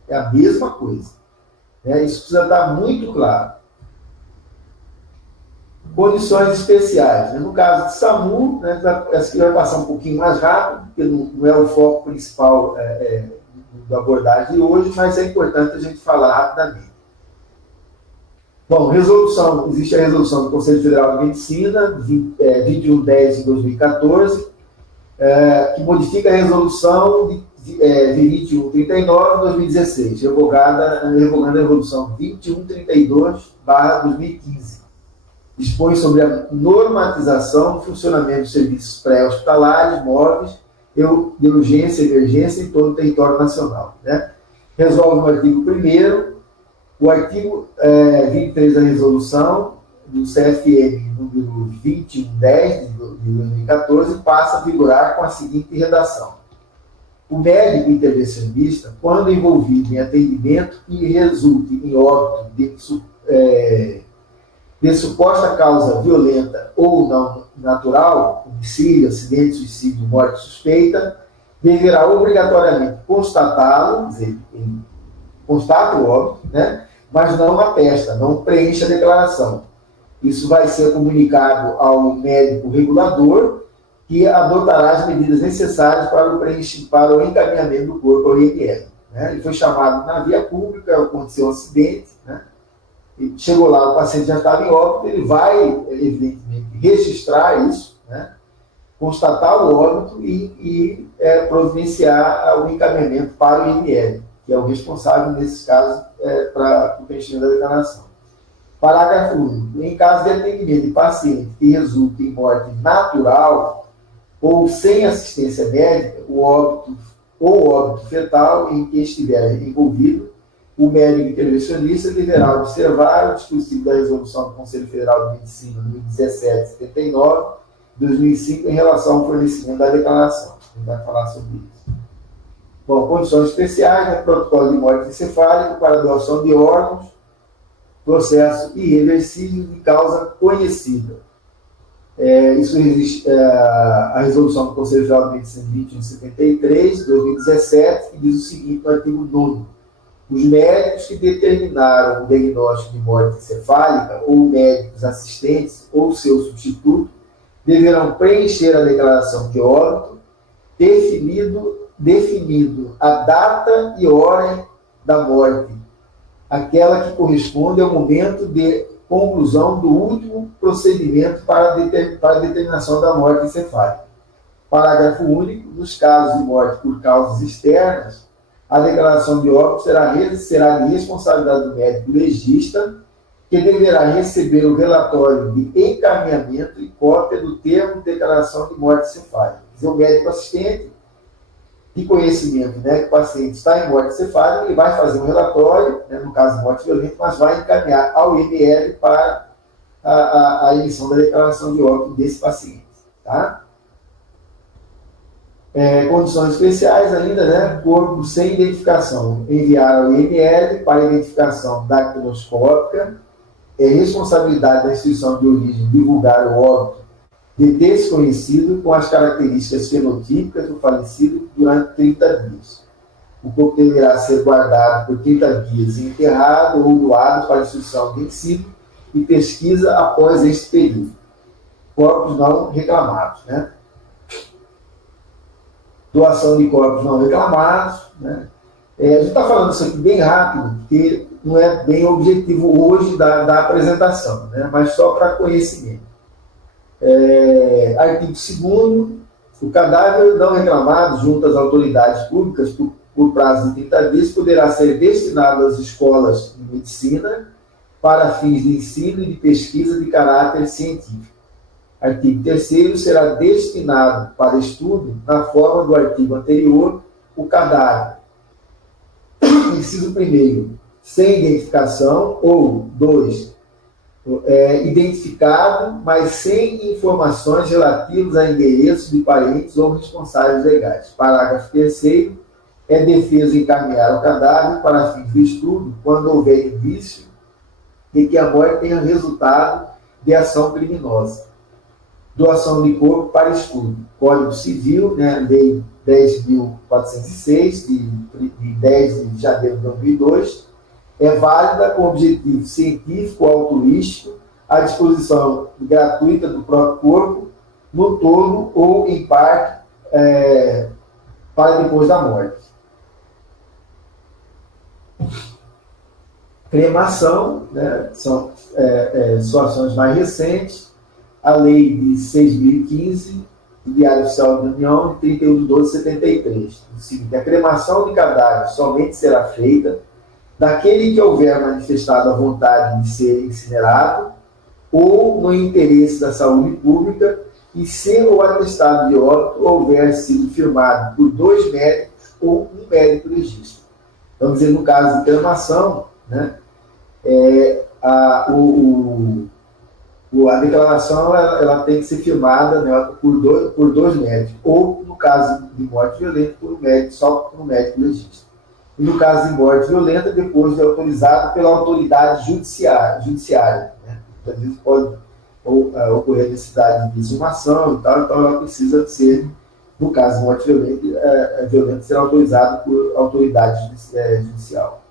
É a mesma coisa. Isso precisa estar muito claro. Condições especiais. No caso de SAMU, essa aqui vai passar um pouquinho mais rápido, porque não é o foco principal da abordagem de hoje, mas é importante a gente falar rapidamente. Bom, resolução. Existe a resolução do Conselho Federal de Medicina, 2110 de 2014, que modifica a resolução de 2139 de 2016, revogando a resolução 2132/2015. Dispõe sobre a normatização do funcionamento dos serviços pré-hospitalares, móveis, de urgência e emergência em todo o território nacional. Né? Resolve no artigo 1º, o artigo 23 da resolução do CFM número 2110 de 2014 passa a vigorar com a seguinte redação. O médico intervencionista, quando envolvido em atendimento que resulte em óbito de suposta causa violenta ou não natural, homicídio, acidente, suicídio, morte suspeita, deverá obrigatoriamente constatá-lo, quer dizer, constata o óbito, né? Mas não atesta, não preenche a declaração. Isso vai ser comunicado ao médico regulador, que adotará as medidas necessárias para o encaminhamento do corpo ao IML. Né? Ele foi chamado na via pública, aconteceu um acidente, né? E chegou lá, o paciente já estava em óbito, ele vai, evidentemente, registrar isso, né? Constatar o óbito e providenciar o encaminhamento para o IML, que é o responsável, nesses casos, para o preenchimento da declaração. Parágrafo único. Em caso de atendimento de paciente que resulte em morte natural ou sem assistência médica, o óbito fetal em que estiver envolvido, o médico intervencionista deverá observar o dispositivo da resolução do Conselho Federal de Medicina número 1779 de 2005 em relação ao fornecimento da declaração. A gente vai falar sobre isso. Bom, condições especiais, né? Protocolo de morte encefálica para doação de órgãos, processo irreversível de causa conhecida. Isso existe a resolução do Conselho Federal de Medicina 2173, de 2017, que diz o seguinte no artigo 9º. Os médicos que determinaram o diagnóstico de morte encefálica, ou médicos assistentes ou seu substituto, deverão preencher a declaração de óbito, definindo a data e hora da morte, aquela que corresponde ao momento de conclusão do último procedimento para a determinação da morte encefálica. Parágrafo único. Nos casos de morte por causas externas, a declaração de óbito será de responsabilidade do médico legista, que deverá receber o relatório de encaminhamento e cópia do termo de declaração de morte encefálica. Quer dizer, o médico assistente, de conhecimento, né, que o paciente está em morte encefálica, ele vai fazer um relatório, né, no caso de morte violenta, mas vai encaminhar ao IML para a emissão da declaração de óbito desse paciente. Tá? Condições especiais ainda, né? Corpo sem identificação, enviar ao IML para identificação dactiloscópica, responsabilidade da instituição de origem divulgar o óbito de desconhecido com as características fenotípicas do falecido durante 30 dias. O corpo deverá ser guardado por 30 dias e enterrado ou doado para a instituição de ensino e pesquisa após este período. Corpos não reclamados, né? Doação de corpos não reclamados, né? A gente está falando isso aqui bem rápido, porque não é bem o objetivo hoje da apresentação, né? Mas só para conhecimento. Artigo 2º, o cadáver não reclamado junto às autoridades públicas por prazo de 30 dias poderá ser destinado às escolas de medicina para fins de ensino e de pesquisa de caráter científico. Artigo 3º, será destinado para estudo, na forma do artigo anterior, o cadáver. Inciso 1º, sem identificação, ou 2, identificado, mas sem informações relativas a endereços de parentes ou responsáveis legais. Parágrafo 3º, é defesa encaminhar o cadáver para fins de estudo quando houver indício de que a morte tenha resultado de ação criminosa. Doação de corpo para estudo. Código Civil, né, Lei 10.406, de 10 de janeiro de 2002, é válida com objetivo científico ou altruístico, à disposição gratuita do próprio corpo, no todo ou em parte, para depois da morte. Cremação, né, são situações mais recentes. A lei de 6.015, Diário Oficial da União, de 31/12/73. O seguinte: a cremação de cadáver somente será feita daquele que houver manifestado a vontade de ser incinerado ou no interesse da saúde pública e se o atestado de óbito houver sido firmado por 2 médicos ou um médico legista. Vamos dizer, no caso de cremação, né, a declaração ela tem que ser firmada, né, por dois médicos, ou, no caso de morte violenta, só por um médico legista. E no caso de morte violenta, depois de autorizado pela autoridade judiciária. Né? Às vezes pode ocorrer necessidade de exumação e tal, então ela precisa ser, no caso de morte violenta será autorizado por autoridade judicial.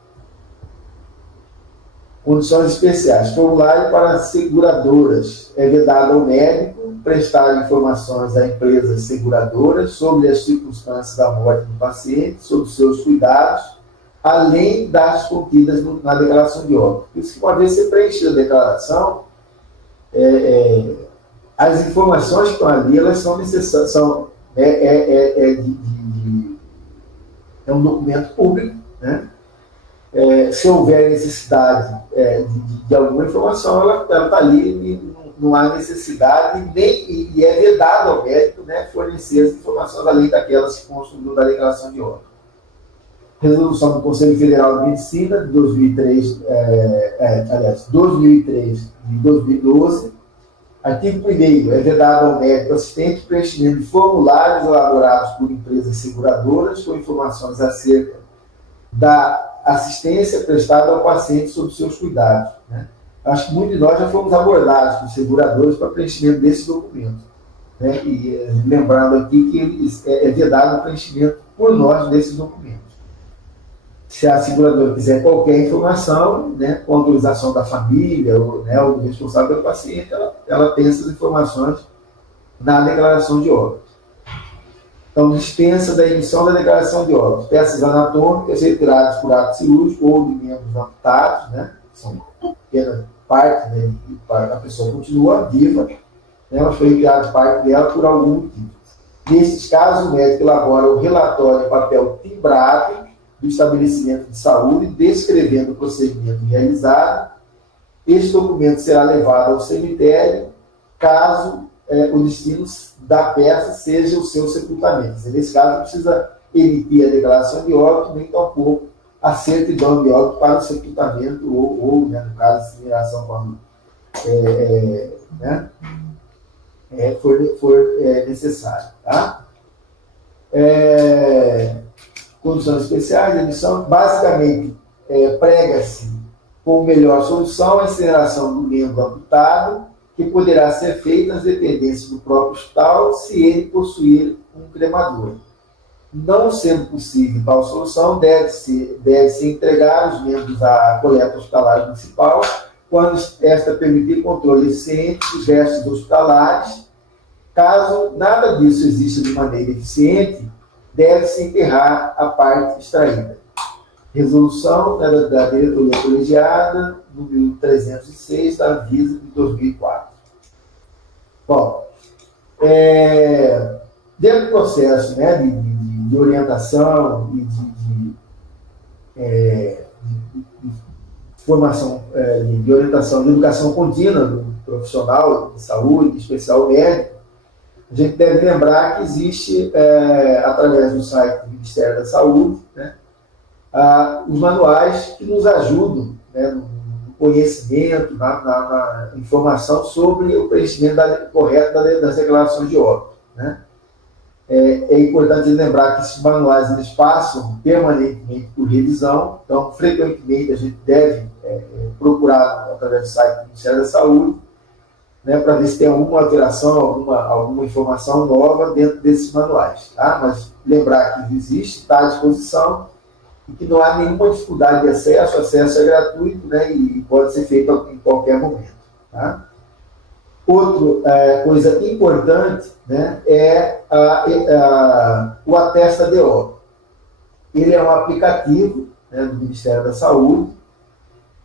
Condições especiais. Formulário para seguradoras. É vedado ao médico prestar informações a empresas seguradoras sobre as circunstâncias da morte do paciente, sobre seus cuidados, além das contidas na declaração de óbito. Por isso que, uma vez você preencher a declaração, as informações que estão ali, elas são necessárias, é um documento público, né? Se houver necessidade de alguma informação, ela está ali e não há necessidade, e é vedado ao médico, né, fornecer as informações além daquelas que constam da declaração de óbito. Resolução do Conselho Federal de Medicina, de 2003 de 2012, artigo 1º, é vedado ao médico assistente preenchimento de formulários elaborados por empresas seguradoras com informações acerca da assistência prestada ao paciente sobre seus cuidados. Né? Acho que muitos de nós já fomos abordados por seguradores para preenchimento desse documento. Né? E lembrando aqui que é vedado o preenchimento por nós desses documentos. se a seguradora quiser qualquer informação, né, com autorização da família ou, né, ou do responsável pelo paciente, ela tem essas informações na declaração de óbito. Então, dispensa da emissão da declaração de óbito. Peças anatômicas retiradas por ato cirúrgico ou de membros amputados, né, são pequena parte, né, a pessoa continua viva, né, mas foi retirada parte dela por algum motivo. Nesses casos, o médico elabora um relatório em papel timbrado do estabelecimento de saúde, descrevendo o procedimento realizado. Este documento será levado ao cemitério, caso o destino da peça seja o seu sepultamento. Nesse caso, não precisa emitir a declaração de óbito, nem tampouco a certidão de óbito para o sepultamento, ou né, no caso de incineração, quando for necessário. Tá? Condições especiais, emissão, basicamente prega-se como melhor solução a incineração do membro amputado, que poderá ser feita nas dependências do próprio hospital se ele possuir um cremador. Não sendo possível tal solução, deve-se entregar os membros à coleta hospitalar municipal, quando esta permitir controle eficiente dos restos hospitalares. Caso nada disso exista de maneira eficiente, deve-se enterrar a parte extraída. Resolução da diretoria colegiada, número 306, da Anvisa, de 2004. Bom, dentro do processo, né, de orientação e de formação, de orientação, de educação contínua do profissional de saúde, em especial médico, a gente deve lembrar que existe, através do site do Ministério da Saúde, né, os manuais que nos ajudam, né, no conhecimento, na informação sobre o preenchimento correto das declarações de óbito. Né? É importante lembrar que esses manuais eles passam permanentemente por revisão, então, frequentemente, a gente deve procurar, através do site do Ministério da Saúde, né, para ver se tem alguma alteração, alguma informação nova dentro desses manuais. Tá? Mas lembrar que existe, está à disposição, e que não há nenhuma dificuldade de acesso, o acesso é gratuito, né, e pode ser feito em qualquer momento. Tá? Outra coisa importante, né, é o Atesta de óbito. Ele é um aplicativo, né, do Ministério da Saúde.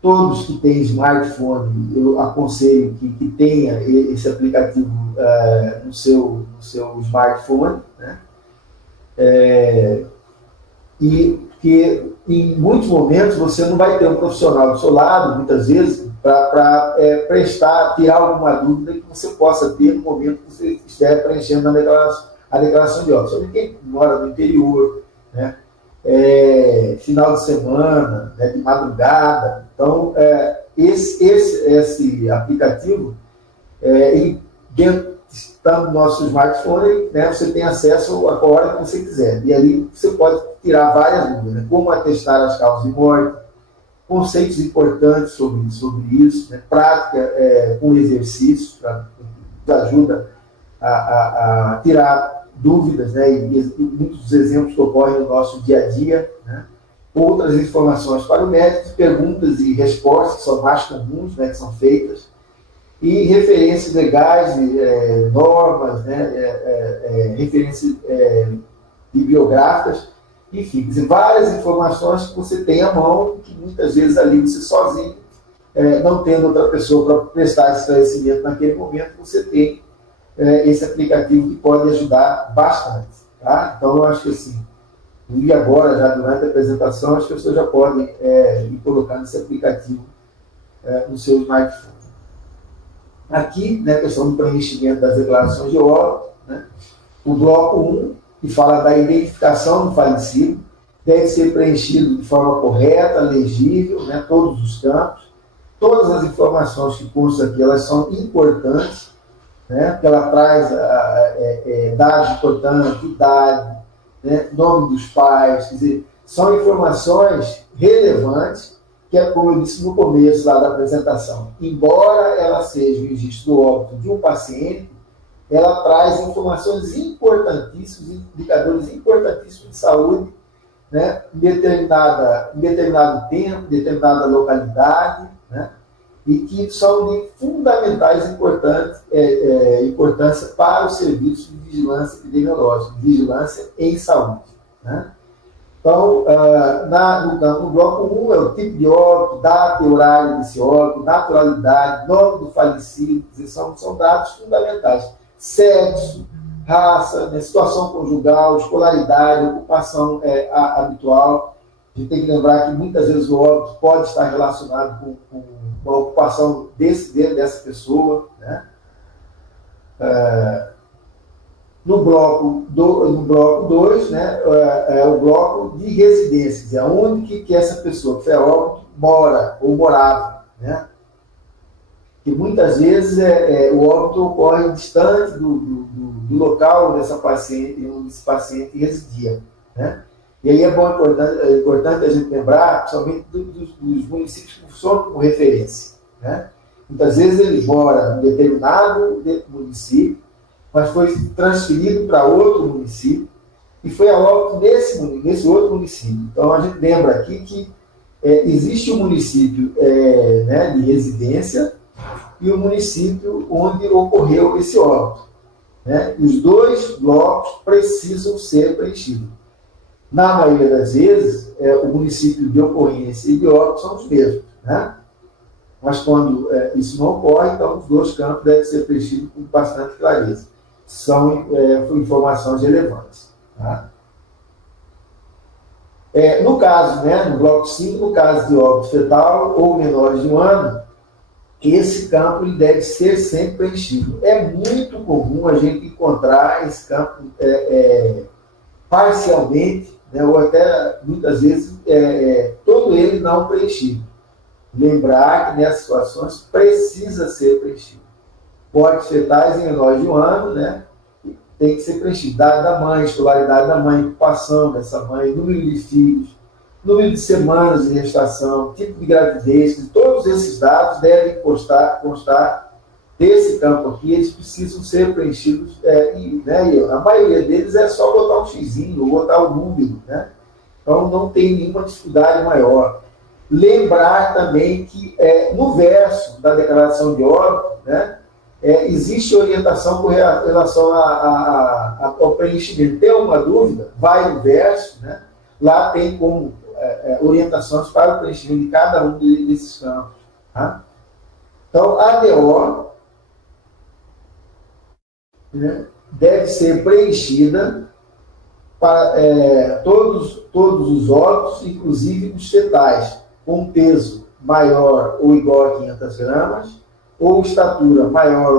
Todos que têm smartphone, eu aconselho que tenha esse aplicativo no seu smartphone, né? E que em muitos momentos você não vai ter um profissional do seu lado, muitas vezes, para tirar alguma dúvida que você possa ter no momento que você estiver preenchendo a declaração de óbito. Sobre quem mora no interior, né? Final de semana, né, de madrugada. Então, esse aplicativo, estando no nosso smartphone, né, você tem acesso a qual hora que você quiser. E ali você pode tirar várias dúvidas, né, como atestar as causas de morte, conceitos importantes sobre isso, né, prática com exercícios, que ajuda a tirar dúvidas, né, e muitos dos exemplos que ocorrem no nosso dia a dia, né, outras informações para o médico, perguntas e respostas que são mais comuns, né, que são feitas, e referências legais, normas, né, referências bibliográficas, enfim, várias informações que você tem à mão, que muitas vezes ali você sozinho, não tendo outra pessoa para prestar esclarecimento naquele momento, você tem esse aplicativo que pode ajudar bastante. Tá? Então, eu acho que assim, e agora, já durante a apresentação, as pessoas já podem ir colocando esse aplicativo no seu smartphone. Aqui, né, a questão do preenchimento das declarações de óbito, né, o bloco 1, que fala da identificação do falecido, deve ser preenchido de forma correta, legível, né, todos os campos. Todas as informações que constam aqui, elas são importantes, né, porque ela traz dados importantes, idade, né, nome dos pais, quer dizer, são informações relevantes, que é como eu disse no começo lá da apresentação. Embora ela seja o registro do óbito de um paciente, ela traz informações importantíssimas, indicadores importantíssimos de saúde né, em determinado tempo, determinada localidade, né, e que são de fundamentais importância para o serviço de vigilância epidemiológica, vigilância em saúde. Né? Então, no bloco 1 é o tipo de óbito, data e horário desse óbito, naturalidade, nome do falecido, são dados fundamentais. Sexo, raça, né, situação conjugal, escolaridade, ocupação habitual. A gente tem que lembrar que muitas vezes o óbito pode estar relacionado com a ocupação dessa pessoa. Né? No bloco 2, né, é o bloco de residências, é onde que essa pessoa que foi a óbito mora ou morava. Né? Que muitas vezes o óbito ocorre distante do local onde esse paciente residia. Né? E aí é importante a gente lembrar, principalmente dos municípios que funcionam como referência. Né? Muitas vezes ele mora em determinado município, mas foi transferido para outro município e foi a óbito nesse outro município. Então a gente lembra aqui que existe um município né, de residência e o município onde ocorreu esse óbito. Né? Os dois blocos precisam ser preenchidos. Na maioria das vezes, o município de ocorrência e de óbito são os mesmos. Né? Mas quando isso não ocorre, então os dois campos devem ser preenchidos com bastante clareza. São informações relevantes. Tá? No caso, né, no bloco 5, no caso de óbito fetal ou menores de 1 ano, esse campo ele deve ser sempre preenchido. É muito comum a gente encontrar esse campo parcialmente, né, ou até muitas vezes todo ele não preenchido. Lembrar que nessas situações precisa ser preenchido. Óbitos fetais em menores de 1 ano, né, tem que ser preenchido. Idade da mãe, escolaridade da mãe, ocupação dessa mãe, número de filhos, número de semanas de gestação, tipo de gravidez, todos esses dados devem constar desse campo aqui, eles precisam ser preenchidos, a maioria deles é só botar um xizinho ou botar o número, né? Então não tem nenhuma dificuldade maior. Lembrar também que no verso da declaração de óbito, né, existe orientação com relação ao preenchimento. Tem uma dúvida? Vai no verso, né? Lá tem como orientações para o preenchimento de cada um desses campos. Tá? Então, a ADO, né, deve ser preenchida para todos os óbitos, inclusive os fetais, com peso maior ou igual a 500 gramas, ou estatura maior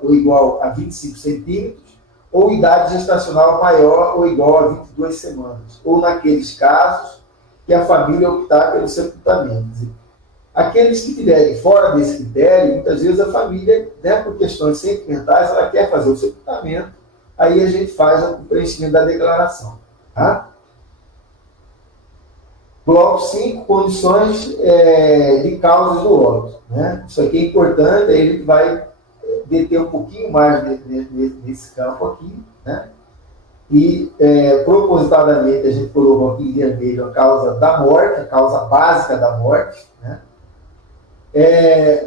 ou igual a 25 centímetros, ou idade gestacional maior ou igual a 22 semanas, ou naqueles casos que a família optar pelo sepultamento. Aqueles que estiverem fora desse critério, muitas vezes a família, né, por questões sentimentais, ela quer fazer o sepultamento, aí a gente faz o preenchimento da declaração. Tá? Bloco 5, condições de causas do óbito. Né? Isso aqui é importante, aí a gente vai deter um pouquinho mais nesse campo aqui. Né? E, propositadamente, a gente colocou aqui em vermelho a causa da morte, a causa básica da morte. Né?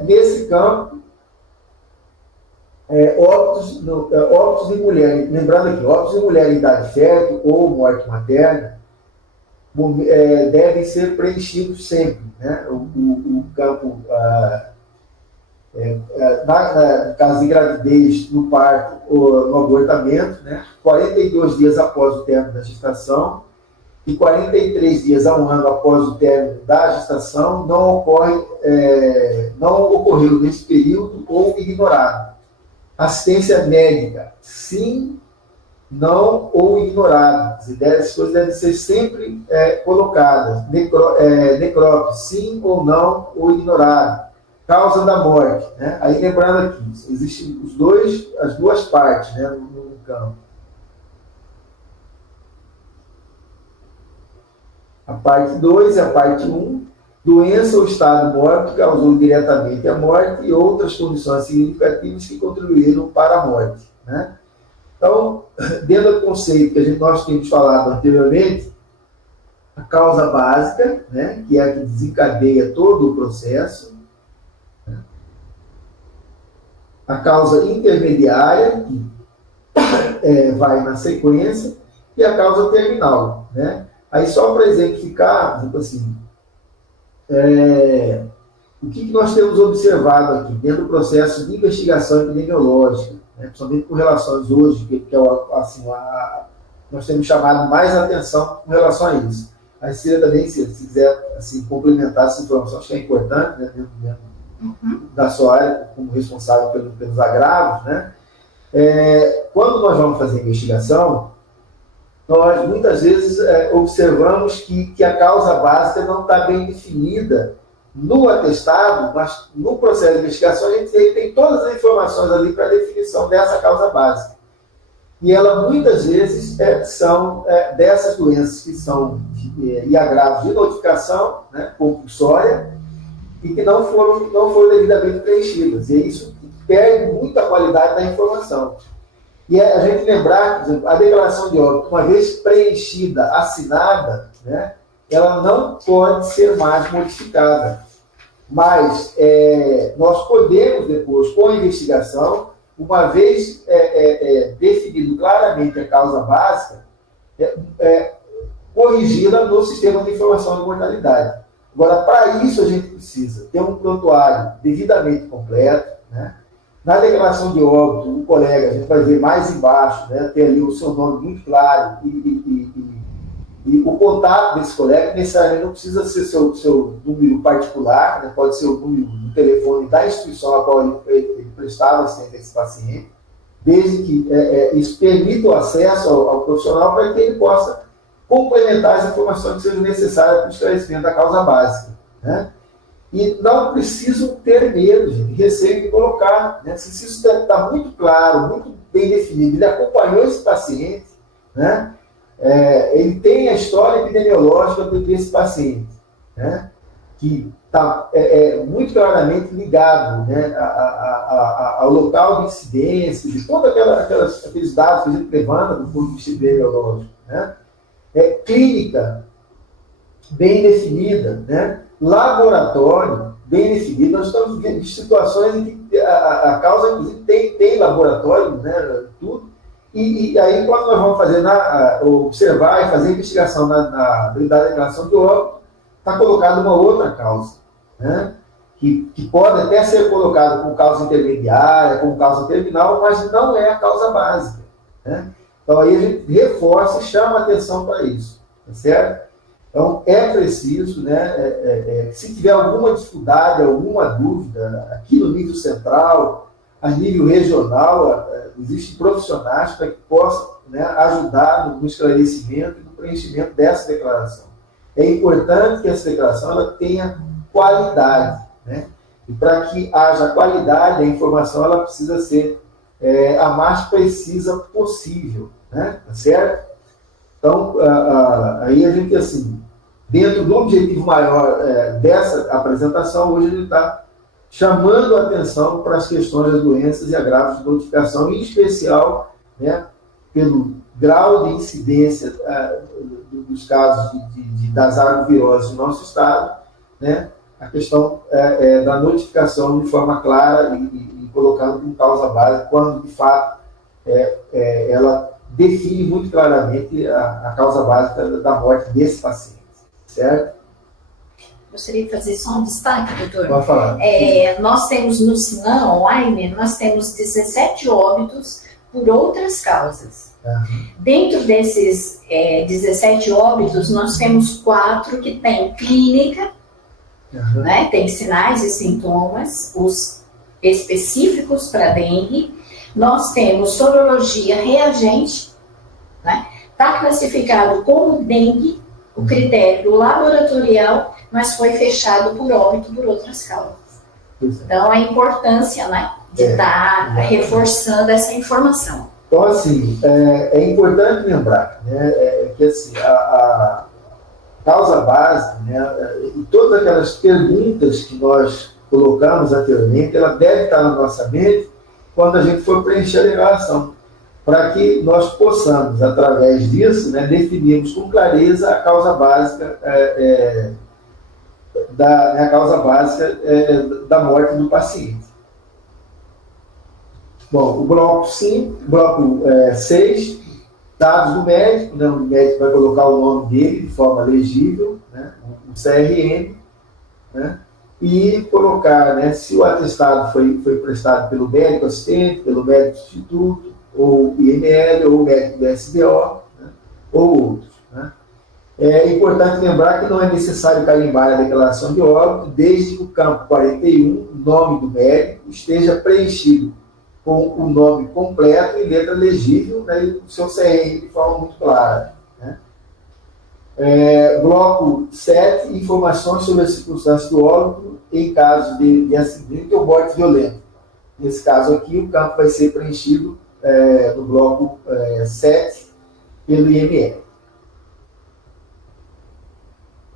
Nesse campo, óbitos em mulher, lembrando aqui, óbitos em mulher em idade fértil ou morte materna, devem ser preenchidos sempre. Né? O campo, no caso de gravidez, no parto ou no abortamento, né? 42 dias após o término da gestação e 43 dias a 1 ano após o término da gestação não ocorreu nesse período ou ignorado. Assistência médica, sim, não ou ignorado. As coisas devem ser sempre colocadas. Necrópsia, sim ou não ou ignorado. Causa da morte. Né? Aí lembrando aqui, existem as duas partes, né, no campo. A parte 2 e a parte 1. Doença ou estado morto que causou diretamente a morte e outras condições significativas que contribuíram para a morte. Né? Então, dentro do conceito que nós tínhamos falado anteriormente, a causa básica, né, que é a que desencadeia todo o processo, né, a causa intermediária, que vai na sequência, e a causa terminal. Né? Aí, só para exemplificar, tipo assim, o que nós temos observado aqui dentro do processo de investigação epidemiológica, né, principalmente com relações hoje, que é assim, nós temos chamado mais atenção com relação a isso. Aí, Cira, também, se quiser assim, complementar essa informação, acho que é importante, né, dentro da sua área, como responsável pelos agravos, né? Quando nós vamos fazer investigação, nós muitas vezes observamos que a causa básica não está bem definida no atestado, mas no processo de investigação a gente tem todas as informações ali para a definição dessa causa básica. E ela muitas vezes são dessas doenças que são e agravos de notificação, né, compulsória, e que não foram devidamente preenchidas. E isso perde muita qualidade da informação. E a gente lembrar, por exemplo, a declaração de óbito, uma vez preenchida, assinada, né, ela não pode ser mais modificada. Mas nós podemos depois, com a investigação, uma vez definido claramente a causa básica, corrigi-la no sistema de informação de mortalidade. Agora, para isso, a gente precisa ter um prontuário devidamente completo, né? Na declaração de óbito, o colega, a gente vai ver mais embaixo, né, ter ali o seu nome muito claro e o contato desse colega, necessariamente não precisa ser seu número particular, né, pode ser o número do telefone da instituição a qual ele prestava assistência a esse paciente, desde que isso permita o acesso ao profissional para que ele possa complementar as informações que sejam necessárias para o esclarecimento da causa básica. Né? E não precisam ter medo, gente, receio de colocar. Né? Se isso está muito claro, muito bem definido, ele acompanhou esse paciente, né? Ele tem a história epidemiológica desse paciente, né? Que está muito claramente ligado, né, ao local de incidência, de todos aqueles dados que a gente levanta do ponto de vista epidemiológico. Né? Clínica bem definida, né? Laboratório bem definido. Nós estamos vendo situações em que a causa, inclusive, tem laboratório, né, tudo, e aí, quando nós vamos fazer observar e fazer investigação da declaração de óbito, está colocada uma outra causa, né? que pode até ser colocada como causa intermediária, como causa terminal, mas não é a causa básica. Né? Então, aí a gente reforça e chama a atenção para isso, tá certo? Então, é preciso, né, se tiver alguma dificuldade, alguma dúvida, aqui no nível central, a nível regional, existem profissionais para que possam, né, ajudar no esclarecimento e no preenchimento dessa declaração. É importante que essa declaração ela tenha qualidade. Né? E para que haja qualidade, a informação ela precisa ser a mais precisa possível. Né? Tá certo? Então, aí a gente, assim, dentro do objetivo maior dessa apresentação, hoje a gente está chamando a atenção para as questões das doenças e agravos de notificação, em especial, né, pelo grau de incidência dos casos das arboviroses no nosso estado, né, a questão da notificação de forma clara e colocando como causa básica, quando, de fato, ela define muito claramente a causa básica da morte desse paciente, certo? Gostaria de fazer só um destaque, doutor. Pode falar. Nós temos no Sinam online, nós temos 17 óbitos por outras causas. Dentro desses 17 óbitos, nós temos 4 que têm clínica, né, tem sinais e sintomas, os específicos para dengue. Nós temos sorologia reagente, né, está classificado como dengue, o critério laboratorial, mas foi fechado por óbito por outras causas. Então, a importância, né, de estar reforçando essa informação. Então, assim, é importante lembrar, né, que assim, a causa básica, né, e todas aquelas perguntas que nós colocamos anteriormente, ela deve estar na nossa mente quando a gente for preencher a declaração, para que nós possamos, através disso, né, definirmos com clareza a causa básica da morte do paciente. Bom, o bloco 6, dados do médico, né, o médico vai colocar o nome dele de forma legível, né, um CRM, né, e colocar, né, se o atestado foi prestado pelo médico assistente, pelo médico substituto, ou IML, ou médico do SBO, né, ou outros. Né. É importante lembrar que não é necessário carimbar a declaração de óbito desde que o campo 41, nome do médico, esteja preenchido com o nome completo e letra legível, né, e o seu CRM de forma muito clara. Né. Bloco 7, informações sobre as circunstâncias do óbito em caso de acidente ou morte violenta. Nesse caso aqui, o campo vai ser preenchido no bloco 7 pelo IML.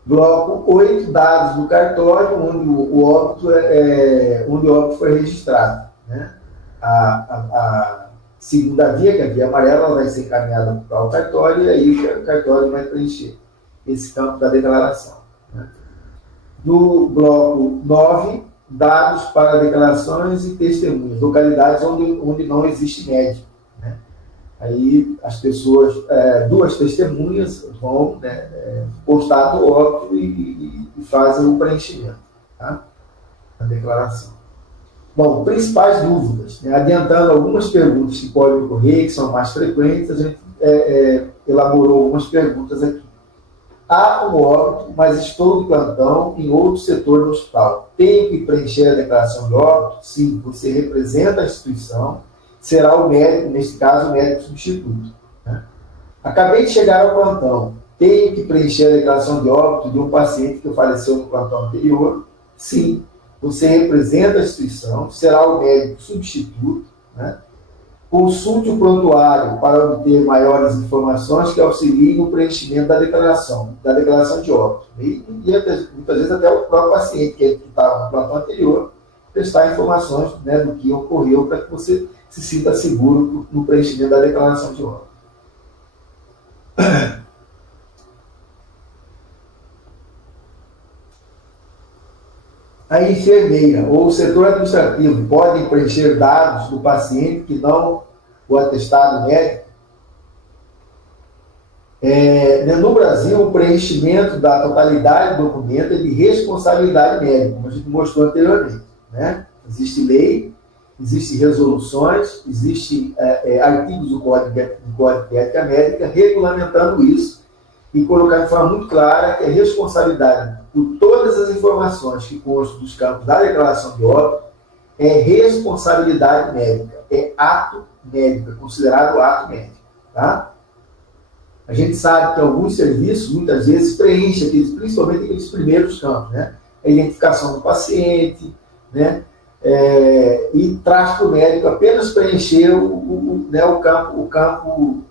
Bloco 8, dados do cartório onde o óbito foi registrado. Né? A segunda via, que é a via amarela, ela vai ser encaminhada para o cartório e aí o cartório vai preencher esse campo da declaração. Né? No bloco 9, dados para declarações e testemunhas, localidades onde não existe médico. Né? Aí as pessoas, duas testemunhas vão, né, constar o óbito e fazem o preenchimento, tá? Da declaração. Bom, principais dúvidas, né? Adiantando algumas perguntas que podem ocorrer, que são mais frequentes, a gente elaborou algumas perguntas aqui. Há um óbito, mas estou de plantão em outro setor do hospital. Tenho que preencher a declaração de óbito? Sim, você representa a instituição, será o médico, neste caso, o médico substituto. Né? Acabei de chegar ao plantão. Tenho que preencher a declaração de óbito de um paciente que faleceu no plantão anterior? Sim, você representa a instituição, será o médico substituto. Né? Consulte o prontuário para obter maiores informações que auxiliem no preenchimento da declaração de óbito. E muitas vezes até o próprio paciente que estava no plantão anterior prestar informações, né, do que ocorreu para que você se sinta seguro no preenchimento da declaração de óbito. A enfermeira ou o setor administrativo podem preencher dados do paciente que não o atestado médico. No Brasil, o preenchimento da totalidade do documento é de responsabilidade médica, como a gente mostrou anteriormente. Né? Existe lei, existem resoluções, existem artigos do Código de Ética Médica regulamentando isso e colocar de forma muito clara que a responsabilidade por todas as informações que constam dos campos da declaração de óbito é responsabilidade médica, é ato médico, é considerado ato médico. Tá? A gente sabe que alguns serviços, muitas vezes, preenchem, principalmente aqueles primeiros campos, né? A identificação do paciente, né? E traz para o médico apenas preencher o campo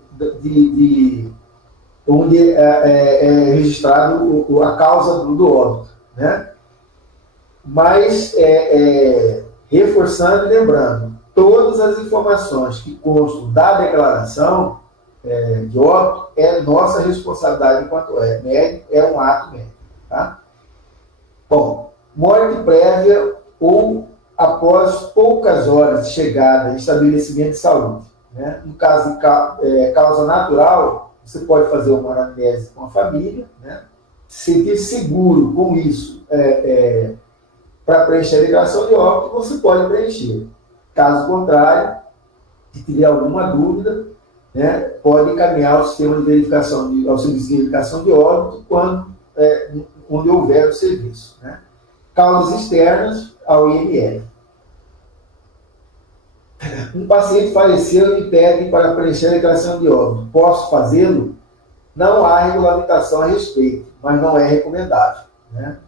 onde é registrado a causa do óbito. Né? Mas, reforçando e lembrando, todas as informações que constam da declaração de óbito é nossa responsabilidade enquanto médico, é um ato médico. Tá? Bom, morte prévia ou após poucas horas de chegada em estabelecimento de saúde. Né? No caso de causa natural, você pode fazer uma anamnese com a família, né? Se sentir seguro com isso para preencher a declaração de óbito, você pode preencher. Caso contrário, se tiver alguma dúvida, né, pode encaminhar ao sistema de verificação, ao serviço de verificação de óbito onde houver o serviço. Né? Causas externas ao IML. Um paciente faleceu e me pede para preencher a declaração de óbito. Posso fazê-lo? Não há regulamentação a respeito, mas não é recomendável. Né?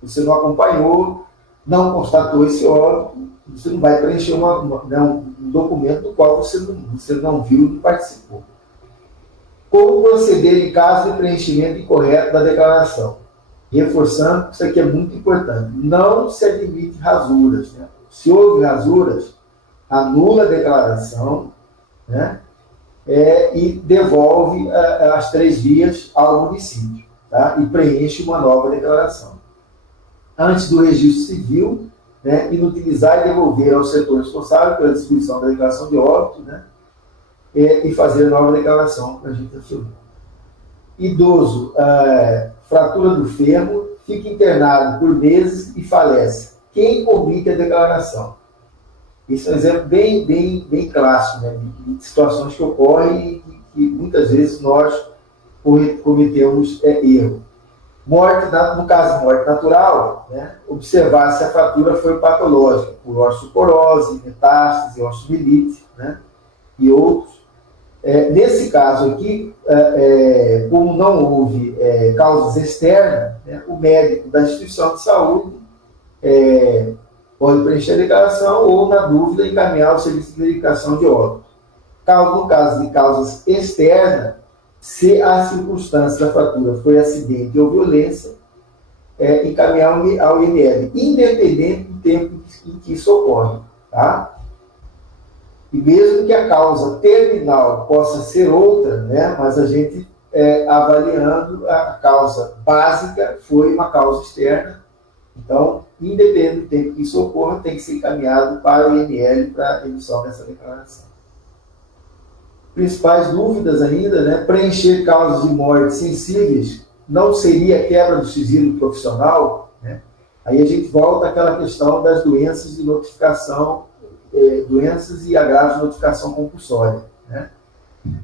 Você não acompanhou, não constatou esse óbito, você não vai preencher um documento do qual você não viu e não participou. Como proceder em caso de preenchimento incorreto da declaração? Reforçando que isso aqui é muito importante. Não se admite rasuras. Né? Se houve rasuras, anula a declaração, né? E devolve as 3 vias ao município, tá? E preenche uma nova declaração. Antes do registro civil, né, inutilizar e devolver ao setor responsável pela distribuição da declaração de óbito, né, e fazer a nova declaração para a gente assumir. Idoso, fratura do fêmur, fica internado por meses e falece. Quem omite a declaração? Isso é um exemplo bem clássico, né, de situações que ocorrem e que muitas vezes nós cometemos erro. Morte, no caso de morte natural, né, observar se a fratura foi patológica, por osteoporose, metástase, osteomielite, né, e outros. Nesse caso aqui, como não houve causas externas, né, o médico da instituição de saúde pode preencher a declaração ou, na dúvida, encaminhar o serviço de verificação de óbito. No caso de causas externas, se a circunstância da fratura foi acidente ou violência, encaminhar ao IML, independente do tempo em que isso ocorre. Tá? E mesmo que a causa terminal possa ser outra, né, mas a gente, avaliando a causa básica, foi uma causa externa. Então, independente do tempo que isso ocorra, tem que ser encaminhado para o IML para a emissão dessa declaração. Principais dúvidas ainda, né? Preencher causas de morte sensíveis não seria quebra do sigilo profissional, né? Aí a gente volta àquela questão das doenças de notificação, doenças e agravos de notificação compulsória, né?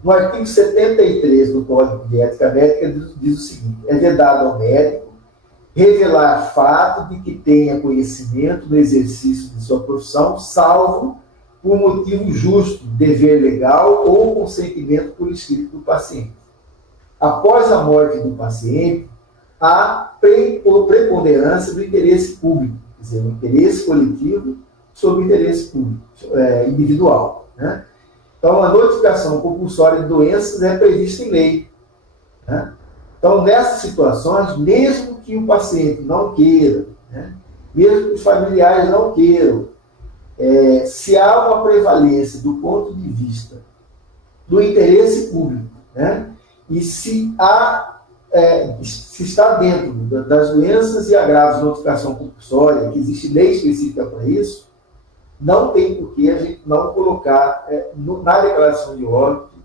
No artigo 73 do Código de Ética Médica diz o seguinte: é vedado ao médico revelar fato de que tenha conhecimento no exercício de sua profissão, salvo por motivo justo, dever legal ou consentimento por escrito do paciente. Após a morte do paciente, há preponderância do interesse público, quer dizer, o interesse coletivo sobre o interesse público, individual, né? Então, a notificação compulsória de doenças é prevista em lei, né? Então, nessas situações, mesmo que o paciente não queira, né, mesmo que os familiares não queiram, se há uma prevalência do ponto de vista do interesse público, né, e se está dentro das doenças e agravos de notificação compulsória, que existe lei específica para isso, não tem por que a gente não colocar na declaração de óbito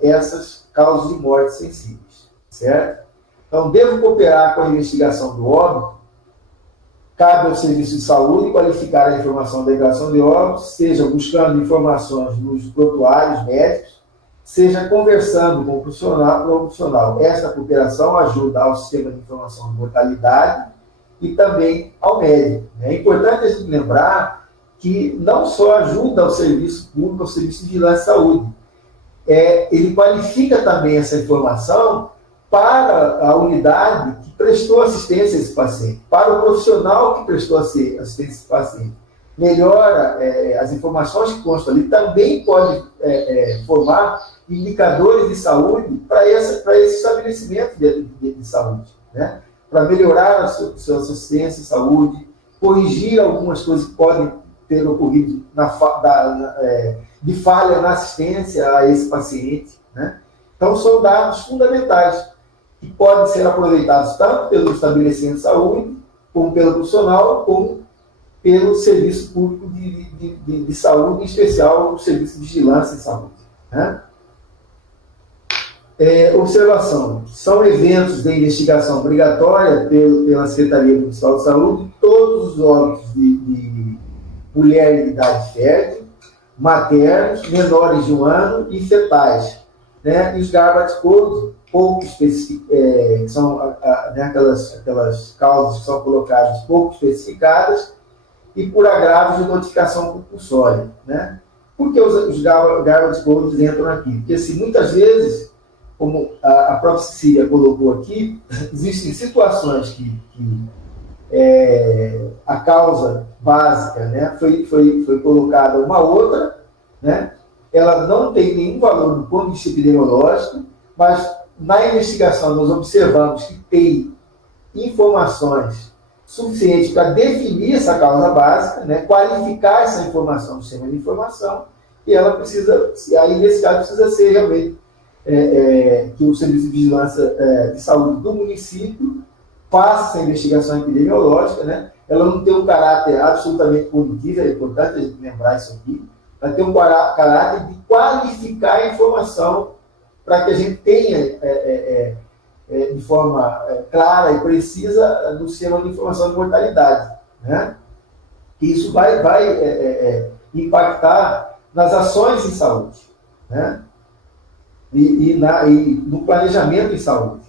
essas causas de morte sensíveis, certo? Então, devo cooperar com a investigação do óbito. Cabe ao serviço de saúde qualificar a informação da declaração de óbito, seja buscando informações nos prontuários médicos, seja conversando com o profissional. Esta cooperação ajuda ao sistema de informação de mortalidade e também ao médico. É importante a gente lembrar que não só ajuda ao serviço público, ao serviço de vigilância de saúde, ele qualifica também essa informação para a unidade que prestou assistência a esse paciente, para o profissional que prestou assistência a esse paciente. Melhora as informações que constam ali, também pode formar indicadores de saúde para esse estabelecimento de saúde, né? Para melhorar a sua assistência à saúde, corrigir algumas coisas que podem ter ocorrido de falha na assistência a esse paciente, né? Então, são dados fundamentais que podem ser aproveitados tanto pelo estabelecimento de saúde, como pelo profissional, como pelo serviço público de saúde, em especial o serviço de vigilância de saúde, né? Observação: são eventos de investigação obrigatória pela Secretaria Municipal de Saúde todos os óbitos de mulher em idade fértil, maternos, menores de 1 ano e fetais, né? E os Garbat Codes, pouco que são aquelas causas que são colocadas pouco especificadas, e por agravos de notificação compulsória, né? Por que os Garbat Codes entram aqui? Porque, assim, muitas vezes, como a própria Cecília colocou aqui, existem situações que a causa básica, né, foi colocada uma outra, né? Ela não tem nenhum valor do ponto de vista epidemiológico, mas na investigação nós observamos que tem informações suficientes para definir essa causa básica, né, qualificar essa informação no sistema de informação, e ela precisa, aí nesse caso precisa ser realmente que o Serviço de Vigilância de Saúde do município faça essa investigação epidemiológica, né? Ela não tem um caráter absolutamente punitivo, é importante a gente lembrar isso aqui, ela tem um caráter de qualificar a informação para que a gente tenha de forma clara e precisa no sistema de informação de mortalidade, né? Isso vai impactar nas ações em saúde, né? E no planejamento em saúde.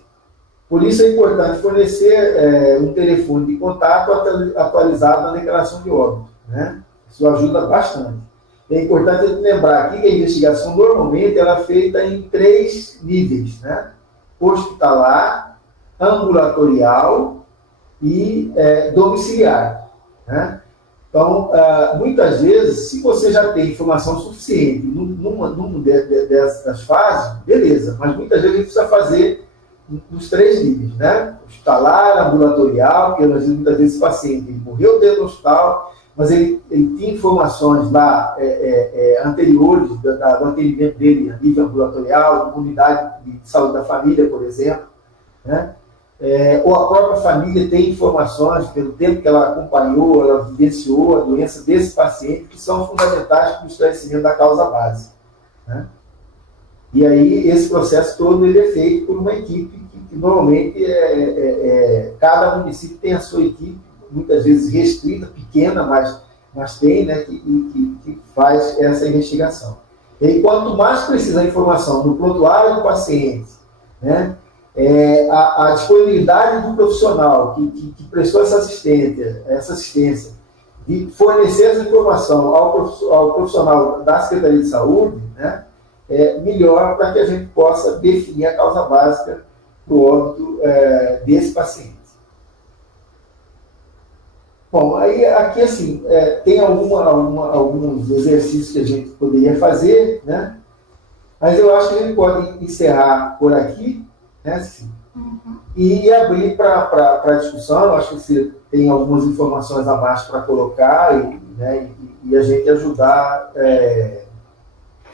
Por isso é importante fornecer um telefone de contato atualizado na declaração de óbito, né? Isso ajuda bastante. É importante lembrar aqui que a investigação normalmente ela é feita em 3 níveis, né? Hospitalar, ambulatorial e domiciliar, né? Então, muitas vezes, se você já tem informação suficiente numa dessas fases, beleza, mas muitas vezes a gente precisa fazer nos 3 níveis, né? Hospitalar, ambulatorial, porque muitas vezes esse paciente morreu dentro do hospital, mas ele tinha informações lá anteriores do atendimento dele a nível ambulatorial, de unidade de saúde da família, por exemplo, né? Ou a própria família tem informações, pelo tempo que ela acompanhou, ela vivenciou a doença desse paciente, que são fundamentais para o esclarecimento da causa básica, né? E aí, esse processo todo ele é feito por uma equipe que normalmente cada município tem a sua equipe, muitas vezes restrita, pequena, mas tem, né, que faz essa investigação. E aí, quanto mais precisa a informação no prontuário do paciente, né, a disponibilidade do profissional que prestou essa assistência, de fornecer essa informação ao profissional da Secretaria de Saúde, né, melhor para que a gente possa definir a causa básica do óbito desse paciente. Bom, aí aqui assim, tem alguns exercícios que a gente poderia fazer, né? Mas eu acho que a gente pode encerrar por aqui, né? Assim, e abrir para discussão. Eu acho que você tem algumas informações a mais para colocar e a gente ajudar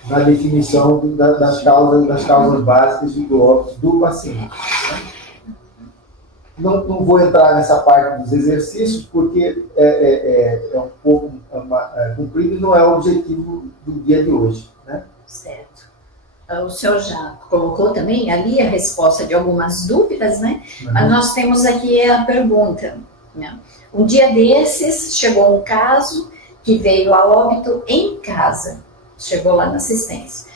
na definição das causas básicas do óbito do paciente, né? Não vou entrar nessa parte dos exercícios, porque é um pouco comprido e não é o objetivo do dia de hoje, né? Certo. O senhor já colocou também ali a resposta de algumas dúvidas, né? Mas nós temos aqui a pergunta, né? Um dia desses, chegou um caso que veio a óbito em casa. Chegou lá na assistência.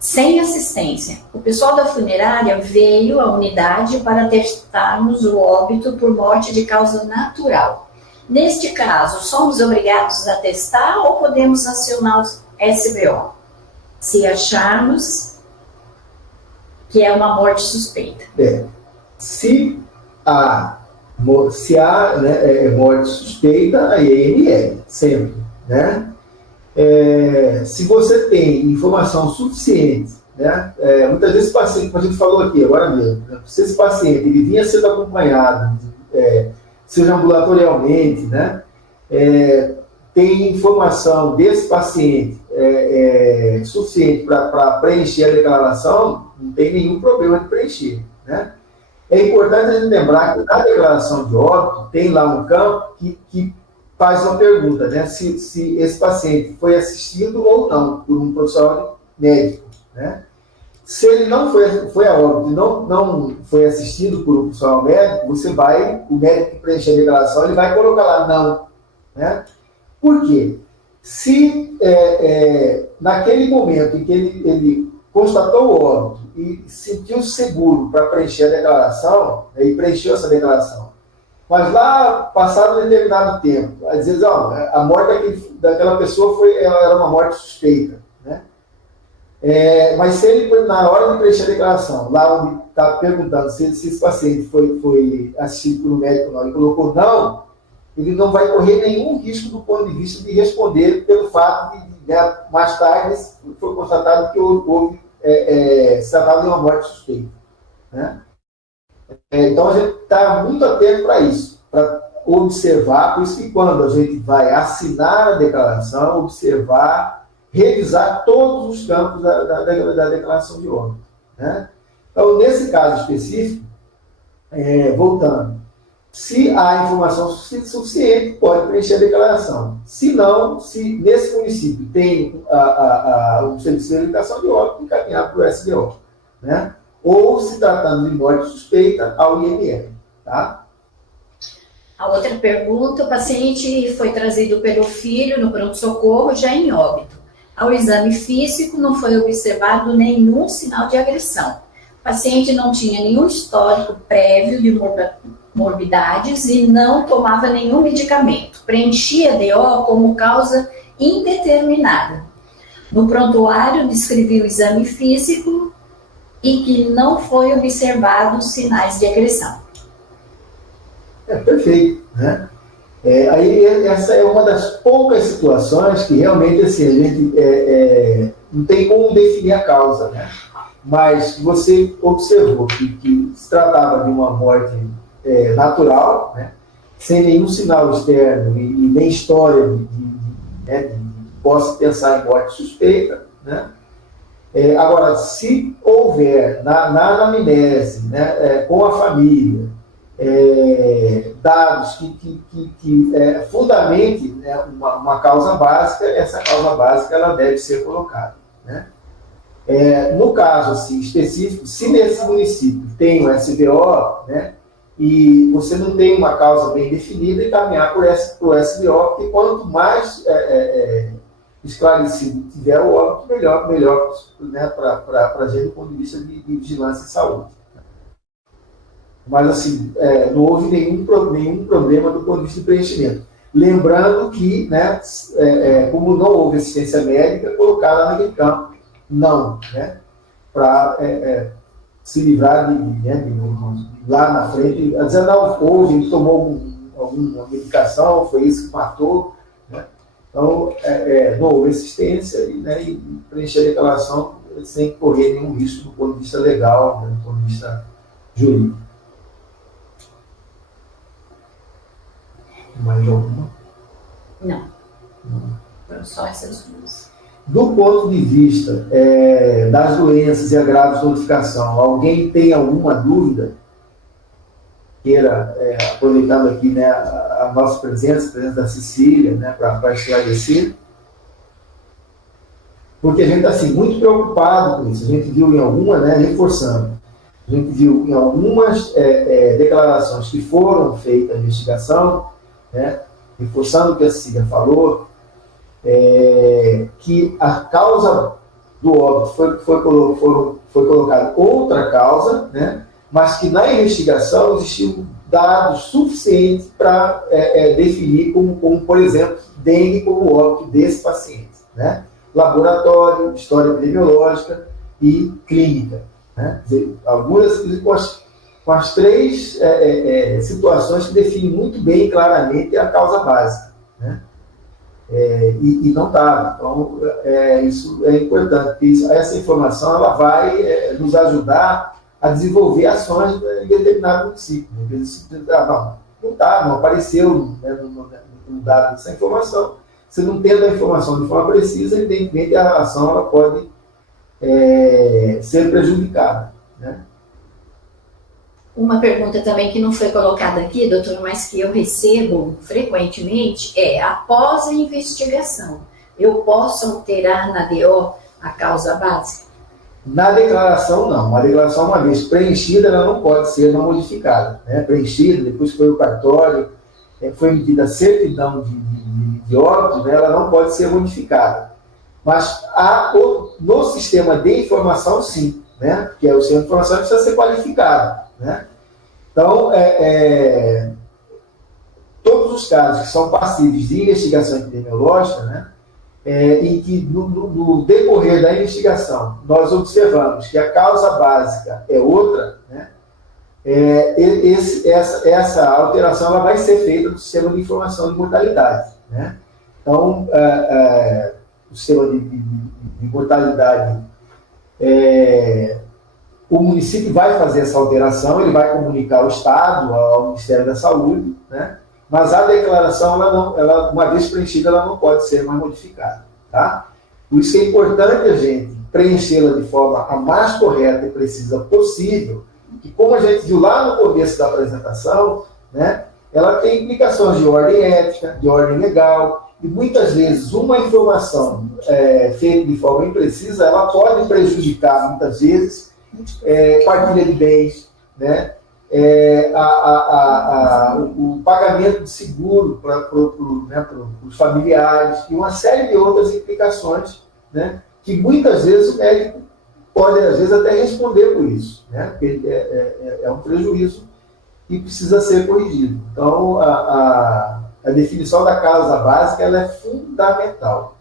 Sem assistência. O pessoal da funerária veio à unidade para testarmos o óbito por morte de causa natural. Neste caso, somos obrigados a testar ou podemos acionar o SBO? Se acharmos que é uma morte suspeita. Se há morte suspeita, aí é IML, sempre, né? Se você tem informação suficiente, né? Muitas vezes esse paciente, como a gente falou aqui agora mesmo, né? Se esse paciente ele vinha sendo acompanhado, seja ambulatorialmente, né? Tem informação desse paciente suficiente para preencher a declaração, não tem nenhum problema de preencher, né? É importante a gente lembrar que na declaração de óbito tem lá um campo que faz uma pergunta, né? Se esse paciente foi assistido ou não por um profissional médico, né? Se ele não foi a óbito e não foi assistido por um profissional médico, o médico que preenche a declaração, ele vai colocar lá não, né? Por quê? Se naquele momento em que ele constatou o óbito e sentiu seguro para preencher a declaração, e preencheu essa declaração, mas lá, passado um determinado tempo, às vezes, a morte daquela pessoa ela era uma morte suspeita, né? Mas se ele, na hora de preencher a declaração, lá onde está perguntando se esse paciente foi assistido por um médico ou não, ele colocou não, ele não vai correr nenhum risco do ponto de vista de responder pelo fato de mais tarde foi constatado que houve se tratava de uma morte suspeita, né? Então a gente está muito atento para isso, para observar, por isso que quando a gente vai assinar a declaração, observar revisar todos os campos da declaração de óbito, né? Então, nesse caso específico, voltando, se há informação suficiente, pode preencher a declaração. Se não, se nesse município tem o serviço de verificação de óbito, encaminhar para o SBO, né? Ou, se tratando de morte suspeita, ao IML. Tá? A outra pergunta: o paciente foi trazido pelo filho no pronto-socorro já em óbito. Ao exame físico não foi observado nenhum sinal de agressão. O paciente não tinha nenhum histórico prévio de morbidades e não tomava nenhum medicamento. Preenchia DO como causa indeterminada. No prontuário descrevia o exame físico e que não foi observado sinais de agressão. Perfeito, né? Aí essa é uma das poucas situações que realmente assim, a gente não tem como definir a causa, né? Mas você observou que se tratava de uma morte natural, né? Sem nenhum sinal externo e nem história de possa pensar em morte suspeita, né? Agora, se houver na anamnese, né, com a família, dados que fundamente, né, uma causa básica, essa causa básica ela deve ser colocada, né? No caso assim, específico, se nesse município tem o SBO, né, e você não tem uma causa bem definida, encaminhar para o SBO, porque quanto mais esclarecido tiver o óbito, melhor, né, para a gente do ponto de vista de vigilância e saúde. Mas assim, não houve nenhum problema do ponto de vista de preenchimento. Lembrando que, né, como não houve assistência médica, colocar lá naquele campo, não, né, para se livrar de lá na frente, dizer, não, houve, tomou alguma medicação, foi isso que matou, né? Então, não houve assistência e preencher a declaração sem correr nenhum risco do ponto de vista legal, né, do ponto de vista jurídico. Mais alguma? Não. Foram só essas duas. Do ponto de vista das doenças e agravos de notificação, alguém tem alguma dúvida? Queira, aproveitando aqui, né, a nossa presença, a presença da Cecília, né, para esclarecer. Porque a gente está assim, muito preocupado com isso. A gente viu em alguma, né, reforçando, a gente viu em algumas declarações que foram feitas a investigação, né, reforçando o que a Cecília falou, que a causa do óbito foi colocada outra causa, né, mas que na investigação existiam dados suficientes para definir como, por exemplo, dengue como óbito desse paciente, né? Laboratório, história epidemiológica e clínica, né? Quer dizer, algumas com as três situações que definem muito bem e claramente a causa básica, né? E não estava. Então, isso é importante, porque essa informação ela vai nos ajudar a desenvolver ações em determinado município. Não apareceu, né, no dado dessa informação. Se não tendo a informação de forma precisa, evidentemente a ação ela pode ser prejudicada, né? Uma pergunta também que não foi colocada aqui, doutor, mas que eu recebo frequentemente após a investigação, eu posso alterar na DO a causa básica? Na declaração, não. A declaração, uma vez preenchida, ela não pode ser não modificada, né? Preenchida, depois foi o cartório, foi emitida a certidão de óbito, né? Ela não pode ser modificada. Mas no sistema de informação, sim, né? Porque o sistema de informação precisa ser qualificado, né? Então, todos os casos que são passíveis de investigação epidemiológica, né? Em que no decorrer da investigação nós observamos que a causa básica é outra, né? Essa alteração ela vai ser feita no sistema de informação de mortalidade, né? Então, o sistema de mortalidade, o município vai fazer essa alteração, ele vai comunicar ao Estado, ao Ministério da Saúde, né? Mas a declaração, uma vez preenchida, ela não pode ser mais modificada, tá? Por isso que é importante a gente preenchê-la de forma a mais correta e precisa possível, que como a gente viu lá no começo da apresentação, né, ela tem implicações de ordem ética, de ordem legal, e muitas vezes uma informação feita de forma imprecisa, ela pode prejudicar, muitas vezes, partilha de bens, né, o pagamento de seguro para os familiares e uma série de outras implicações, né, que muitas vezes o médico pode, às vezes, até responder por isso, né, porque é um prejuízo e precisa ser corrigido. Então, a definição da causa básica ela é fundamental.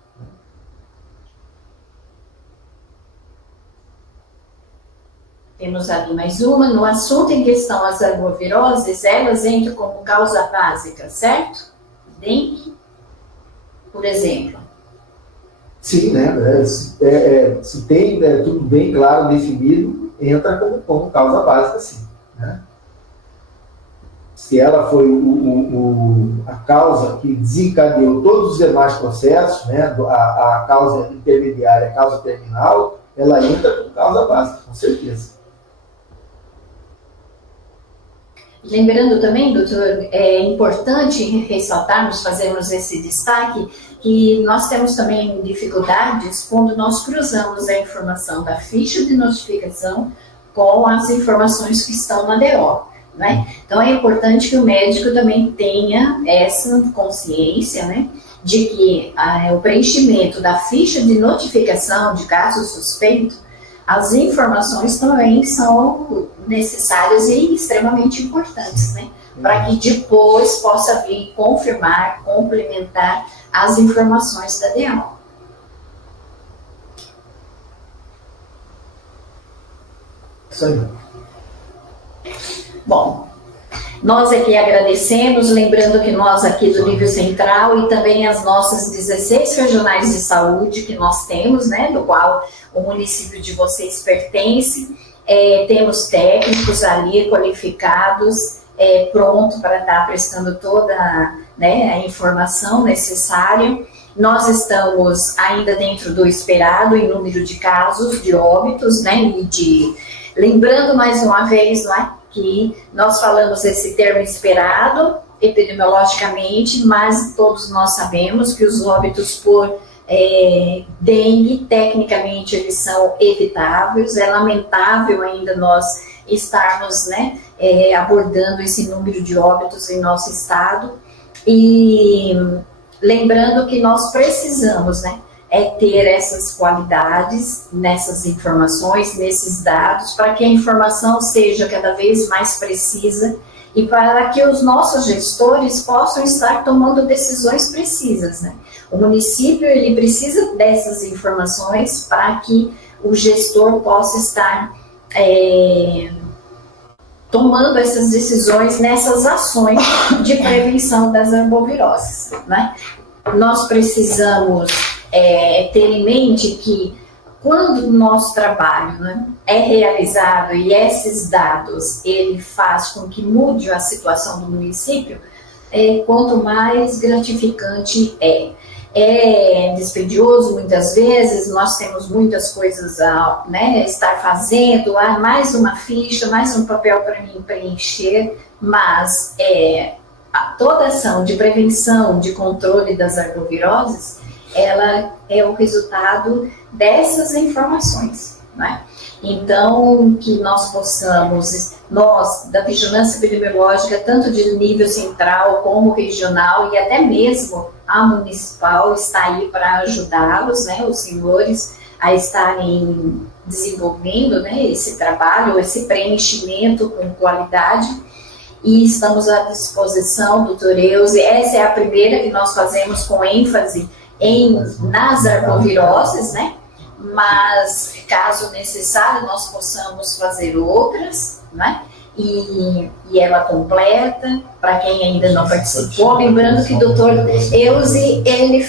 Temos ali mais uma. No assunto em questão, as arboviroses, elas entram como causa básica, certo? Dengue, por exemplo. Sim, né? Se tem tudo bem claro, definido, entra como causa básica, sim. Né? Se ela foi a causa que desencadeou todos os demais processos, né? A causa intermediária, a causa terminal, ela entra como causa básica, com certeza. Lembrando também, doutor, é importante ressaltarmos, fazermos esse destaque, que nós temos também dificuldades quando nós cruzamos a informação da ficha de notificação com as informações que estão na DO. Né? Então é importante que o médico também tenha essa consciência, né, de que o preenchimento da ficha de notificação de caso suspeito, as informações também são necessárias e extremamente importantes, né? Para que depois possa vir confirmar, complementar as informações da DO. Isso aí. Bom, nós aqui agradecemos, lembrando que nós aqui do nível central e também as nossas 16 regionais de saúde que nós temos, né, do qual o município de vocês pertence, temos técnicos ali qualificados, pronto para estar prestando toda, né, a informação necessária. Nós estamos ainda dentro do esperado em número de casos de óbitos, né, lembrando mais uma vez, né, que nós falamos esse termo esperado epidemiologicamente, mas todos nós sabemos que os óbitos por dengue, tecnicamente, eles são evitáveis. É lamentável ainda nós estarmos, né, abordando esse número de óbitos em nosso estado. E lembrando que nós precisamos, né, ter essas qualidades nessas informações, nesses dados, para que a informação seja cada vez mais precisa e para que os nossos gestores possam estar tomando decisões precisas, né? O município, ele precisa dessas informações para que o gestor possa estar tomando essas decisões nessas ações de prevenção das arboviroses, né? Nós precisamos ter em mente que quando o nosso trabalho, né, é realizado e esses dados ele faz com que mude a situação do município, quanto mais gratificante é dispendioso muitas vezes, nós temos muitas coisas a, né, estar fazendo, mais uma ficha, mais um papel para mim preencher, mas toda ação de prevenção, de controle das arboviroses, ela é o resultado dessas informações, né? Então, que nós possamos, nós, da vigilância epidemiológica, tanto de nível central como regional e até mesmo a municipal, está aí para ajudá-los, né, os senhores, a estarem desenvolvendo, né, esse trabalho, esse preenchimento com qualidade. E estamos à disposição, doutor Euze. Essa é a primeira que nós fazemos com ênfase nas arboviroses, né? Mas, caso necessário, nós possamos fazer outras, né? E ela completa, para quem ainda não participou, lembrando que o doutor Euze, ele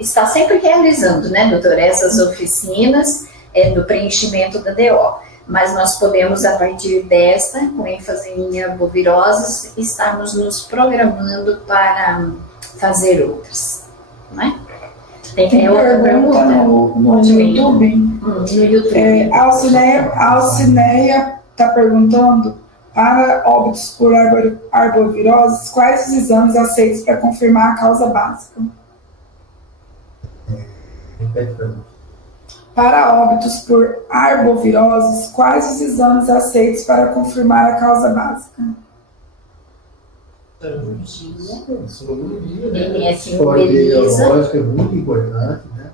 está sempre realizando, né, doutor, essas oficinas do preenchimento da DO. Mas nós podemos, a partir desta, com ênfase em arboviroses, estarmos nos programando para fazer outras, né? Tem outra pergunta no YouTube. No YouTube. Alcineia está perguntando, para óbitos por arboviroses, quais os exames aceitos para confirmar a causa básica? Repete para mim. Para óbitos por arboviroses, quais os exames aceitos para confirmar a causa básica? Sorologia, né? MS História ELISA. epidemiológica é muito importante, né?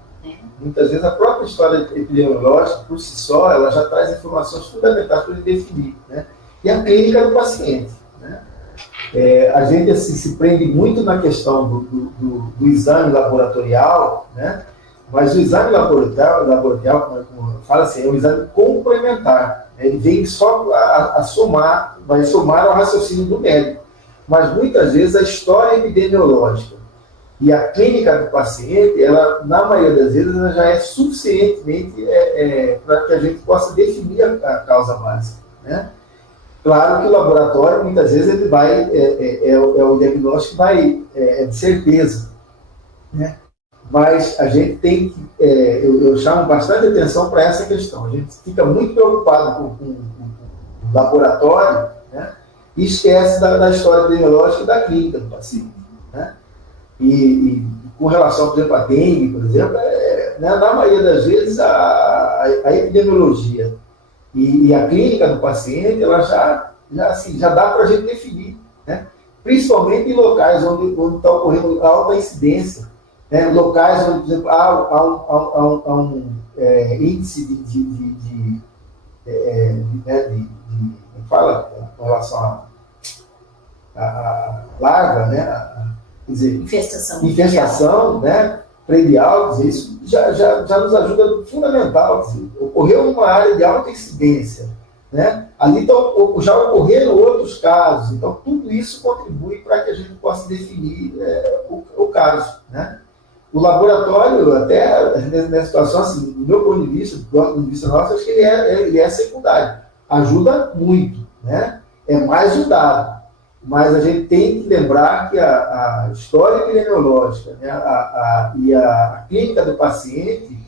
Muitas vezes a própria história epidemiológica, por si só, ela já traz informações fundamentais para ele definir, né? E a clínica do paciente, né? A gente assim, se prende muito na questão do exame laboratorial, né? Mas o exame laboratorial, como fala assim, é um exame complementar. Ele vem só a somar, vai somar ao raciocínio do médico. Mas muitas vezes a história epidemiológica e a clínica do paciente, ela, na maioria das vezes, ela já é suficientemente para que a gente possa definir a causa básica, né? Claro que o laboratório, muitas vezes, ele vai, o diagnóstico vai, de certeza, né? Mas a gente tem que, eu chamo bastante atenção para essa questão. A gente fica muito preocupado com o laboratório, né? E esquece da história epidemiológica e da clínica do paciente, né? E com relação, por exemplo, à dengue, por exemplo, na maioria das vezes a epidemiologia e a clínica do paciente, ela já dá para a gente definir, né? Principalmente em locais onde está ocorrendo alta incidência, né? Locais onde, por exemplo, há um índice de fala com relação à larva, né? Quer dizer, infestação, né? Predial, dizer, isso já nos ajuda fundamental. Dizer, ocorreu uma área de alta incidência, né? Ali já ocorreram outros casos, então tudo isso contribui para que a gente possa definir o caso, né? O laboratório, até nessa situação, assim, do meu ponto de vista, do ponto de vista nosso, acho que ele é secundário. Ajuda muito, né? É mais um dado. Mas a gente tem que lembrar que a história epidemiológica, né, e a clínica do paciente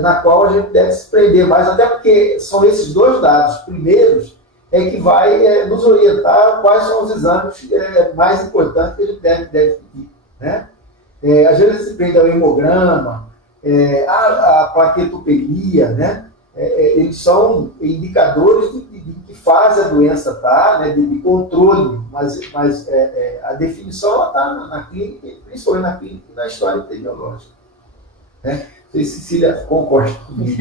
na qual a gente deve se prender mais, até porque são esses dois dados primeiros que vai nos orientar quais são os exames mais importantes que a gente deve pedir, né? Às vezes se prende ao hemograma, a plaquetopenia, né? Eles são indicadores de que fase a doença está, né, de controle, mas a definição está na clínica, principalmente na clínica e na história epidemiológica, né? Não sei se Cecília concorda comigo.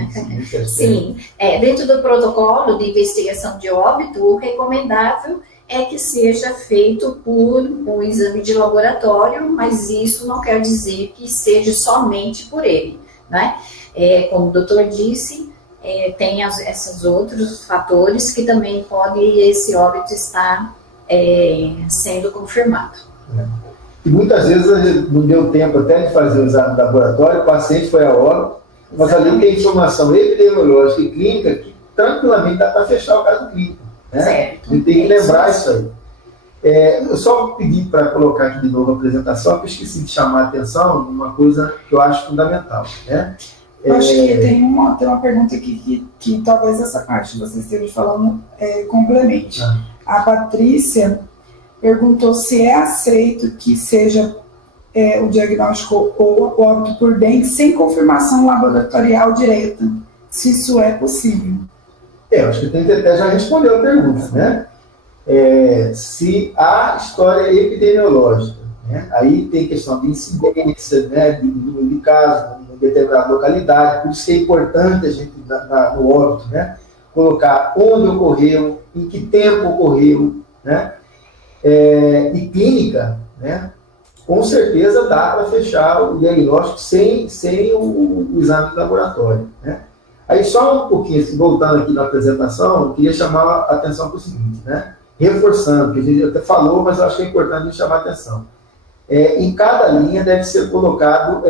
Sim, dentro do protocolo de investigação de óbito, o recomendável é que seja feito por um exame de laboratório, mas isso não quer dizer que seja somente por ele, né? Como o doutor disse, tem esses outros fatores que também podem esse óbito estar sendo confirmado. E muitas vezes não deu tempo até de fazer o exame do laboratório, o paciente foi a óbito, mas ali tem informação epidemiológica e clínica que tranquilamente dá para fechar o caso clínico, né? Certo. A gente tem que lembrar isso aí. Eu só pedi para colocar aqui de novo a apresentação, porque eu esqueci de chamar a atenção de uma coisa que eu acho fundamental, né? Eu acho que tem uma pergunta aqui que talvez essa parte que você esteja falando complemente. A Patrícia perguntou se é aceito que seja o diagnóstico ou o óbito por dengue sem confirmação laboratorial direta, se isso é possível. Eu acho que tem que até já respondeu a pergunta, né? Se há história epidemiológica, né? Aí tem questão de incidência, né? De número de casos em determinada localidade, por isso que é importante a gente, no óbito, né? Colocar onde ocorreu, em que tempo ocorreu, né? E clínica, né? Com certeza dá para fechar o diagnóstico sem o exame de laboratório, né? Aí só um pouquinho, voltando aqui na apresentação, eu queria chamar a atenção para o seguinte, né? Reforçando, que a gente até falou, mas eu acho que é importante a gente chamar a atenção. Em cada linha deve ser colocado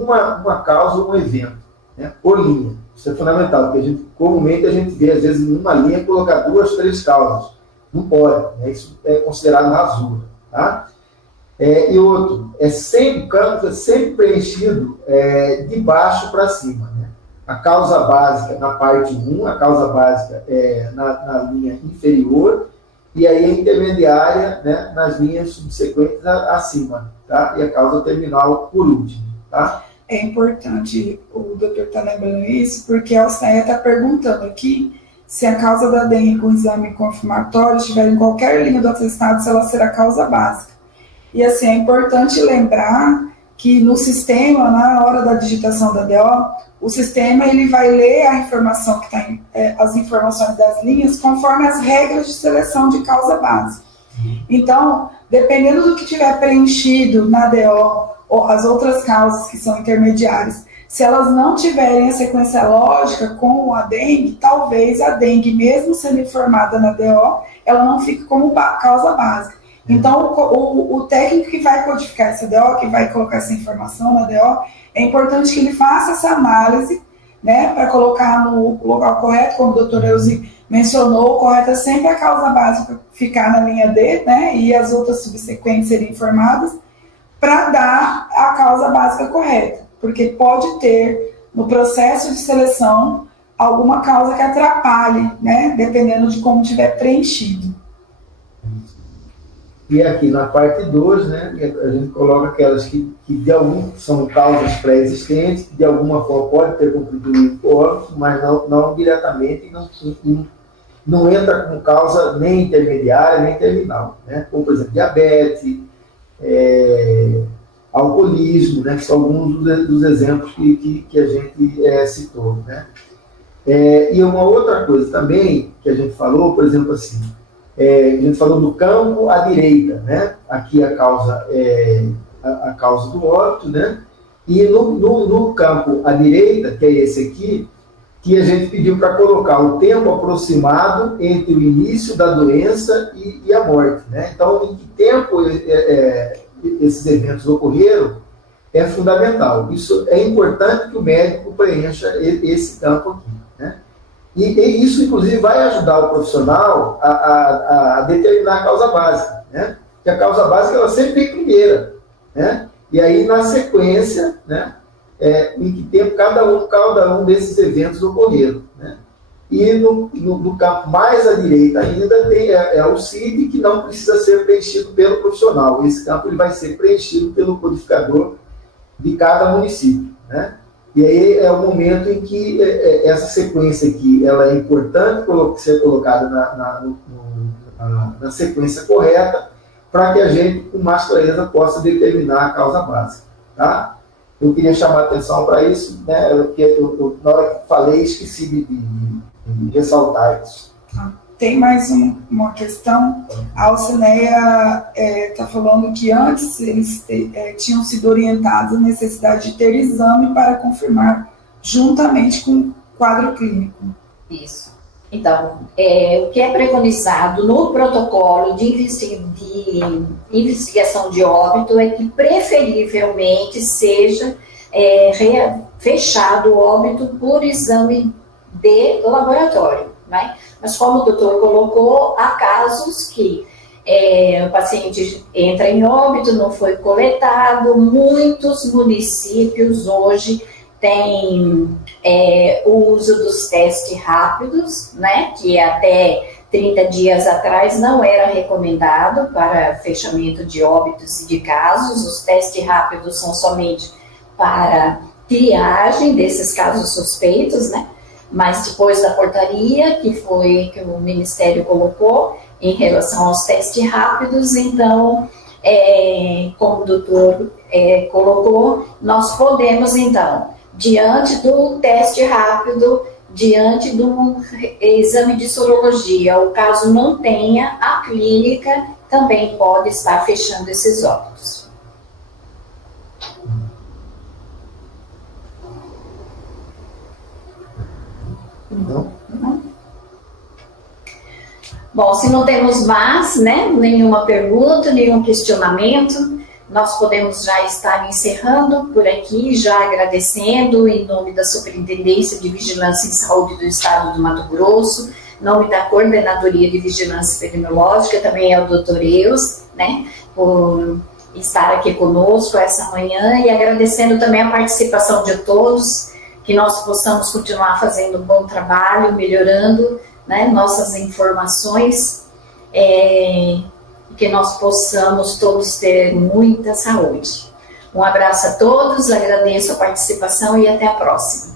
uma causa ou um evento, né? Por linha. Isso é fundamental, porque comumente a gente vê, às vezes, em uma linha, colocar 2, 3 causas. Não pode, né? Isso é considerado rasura, tá? E outro, o campo é sempre preenchido de baixo para cima, né? A causa básica na parte 1, a causa básica na linha inferior, e aí a intermediária, né, nas linhas subsequentes acima, tá? E a causa terminal por último, tá? É importante o doutor estar lembrando isso, porque a Alceia está perguntando aqui se a causa da dengue com exame confirmatório estiver em qualquer linha do atestado, se ela será causa básica. E assim, é importante lembrar que no sistema, na hora da digitação da DO, o sistema ele vai ler a informação que está as informações das linhas conforme as regras de seleção de causa básica. Então, dependendo do que tiver preenchido na DO, ou as outras causas que são intermediárias, se elas não tiverem a sequência lógica com a dengue, talvez a dengue, mesmo sendo informada na DO, ela não fique como causa básica. Então, o técnico que vai codificar essa DO, que vai colocar essa informação na DO, é importante que ele faça essa análise, né, para colocar no local correto, como o doutor Elzi mencionou, o correto é sempre a causa básica ficar na linha D, né, e as outras subsequentes serem informadas, para dar a causa básica correta, porque pode ter, no processo de seleção, alguma causa que atrapalhe, né, dependendo de como tiver preenchido. E aqui na parte 2, né, a gente coloca aquelas que são causas pré-existentes, que de alguma forma pode ter contribuído com o óbito, mas não diretamente, não entra como causa nem intermediária, nem terminal, né? Como, por exemplo, diabetes, alcoolismo, né, que são alguns dos exemplos que a gente citou, né? E uma outra coisa também que a gente falou, por exemplo, assim, a gente falou do campo à direita, né? Aqui a causa do óbito, né? E no campo à direita, que é esse aqui, que a gente pediu para colocar o tempo aproximado entre o início da doença e a morte, né? Então, em que tempo esses eventos ocorreram é fundamental. Isso é importante que o médico preencha esse campo aqui, né? E isso, inclusive, vai ajudar o profissional a determinar a causa básica, né? Porque a causa básica ela sempre vem primeira, né? E aí, na sequência, né, em que tempo cada um desses eventos ocorreram, né? E no campo mais à direita ainda tem o CID, que não precisa ser preenchido pelo profissional. Esse campo ele vai ser preenchido pelo codificador de cada município, né? E aí é o momento em que essa sequência aqui ela é importante ser colocada na sequência correta, para que a gente, com mais clareza, possa determinar a causa básica, tá? Eu queria chamar a atenção para isso, né? Porque na hora que falei, esqueci de ressaltar isso. Tem mais uma questão. A Alcineia está falando que antes eles tinham sido orientados a necessidade de ter exame para confirmar, juntamente com o quadro clínico. Isso. Então, o que é preconizado no protocolo de investigação de óbito é que, preferivelmente, seja fechado o óbito por exame de laboratório, né? Mas, como o doutor colocou, há casos que o paciente entra em óbito, não foi coletado. Muitos municípios hoje têm o uso dos testes rápidos, né, que até 30 dias atrás não era recomendado para fechamento de óbitos e de casos. Os testes rápidos são somente para triagem desses casos suspeitos, né? Mas depois da portaria que o Ministério colocou em relação aos testes rápidos, então, como o doutor colocou, nós podemos, então, diante do teste rápido, diante do exame de sorologia, o caso não tenha, a clínica também pode estar fechando esses óbitos. Não? Bom, se não temos mais, né, nenhuma pergunta, nenhum questionamento, nós podemos já estar encerrando por aqui, já agradecendo em nome da Superintendência de Vigilância em Saúde do Estado do Mato Grosso, em nome da Coordenadoria de Vigilância Epidemiológica, também é o Dr. Eus, né, por estar aqui conosco essa manhã e agradecendo também a participação de todos, que nós possamos continuar fazendo um bom trabalho, melhorando, né, nossas informações, e que nós possamos todos ter muita saúde. Um abraço a todos, agradeço a participação e até a próxima.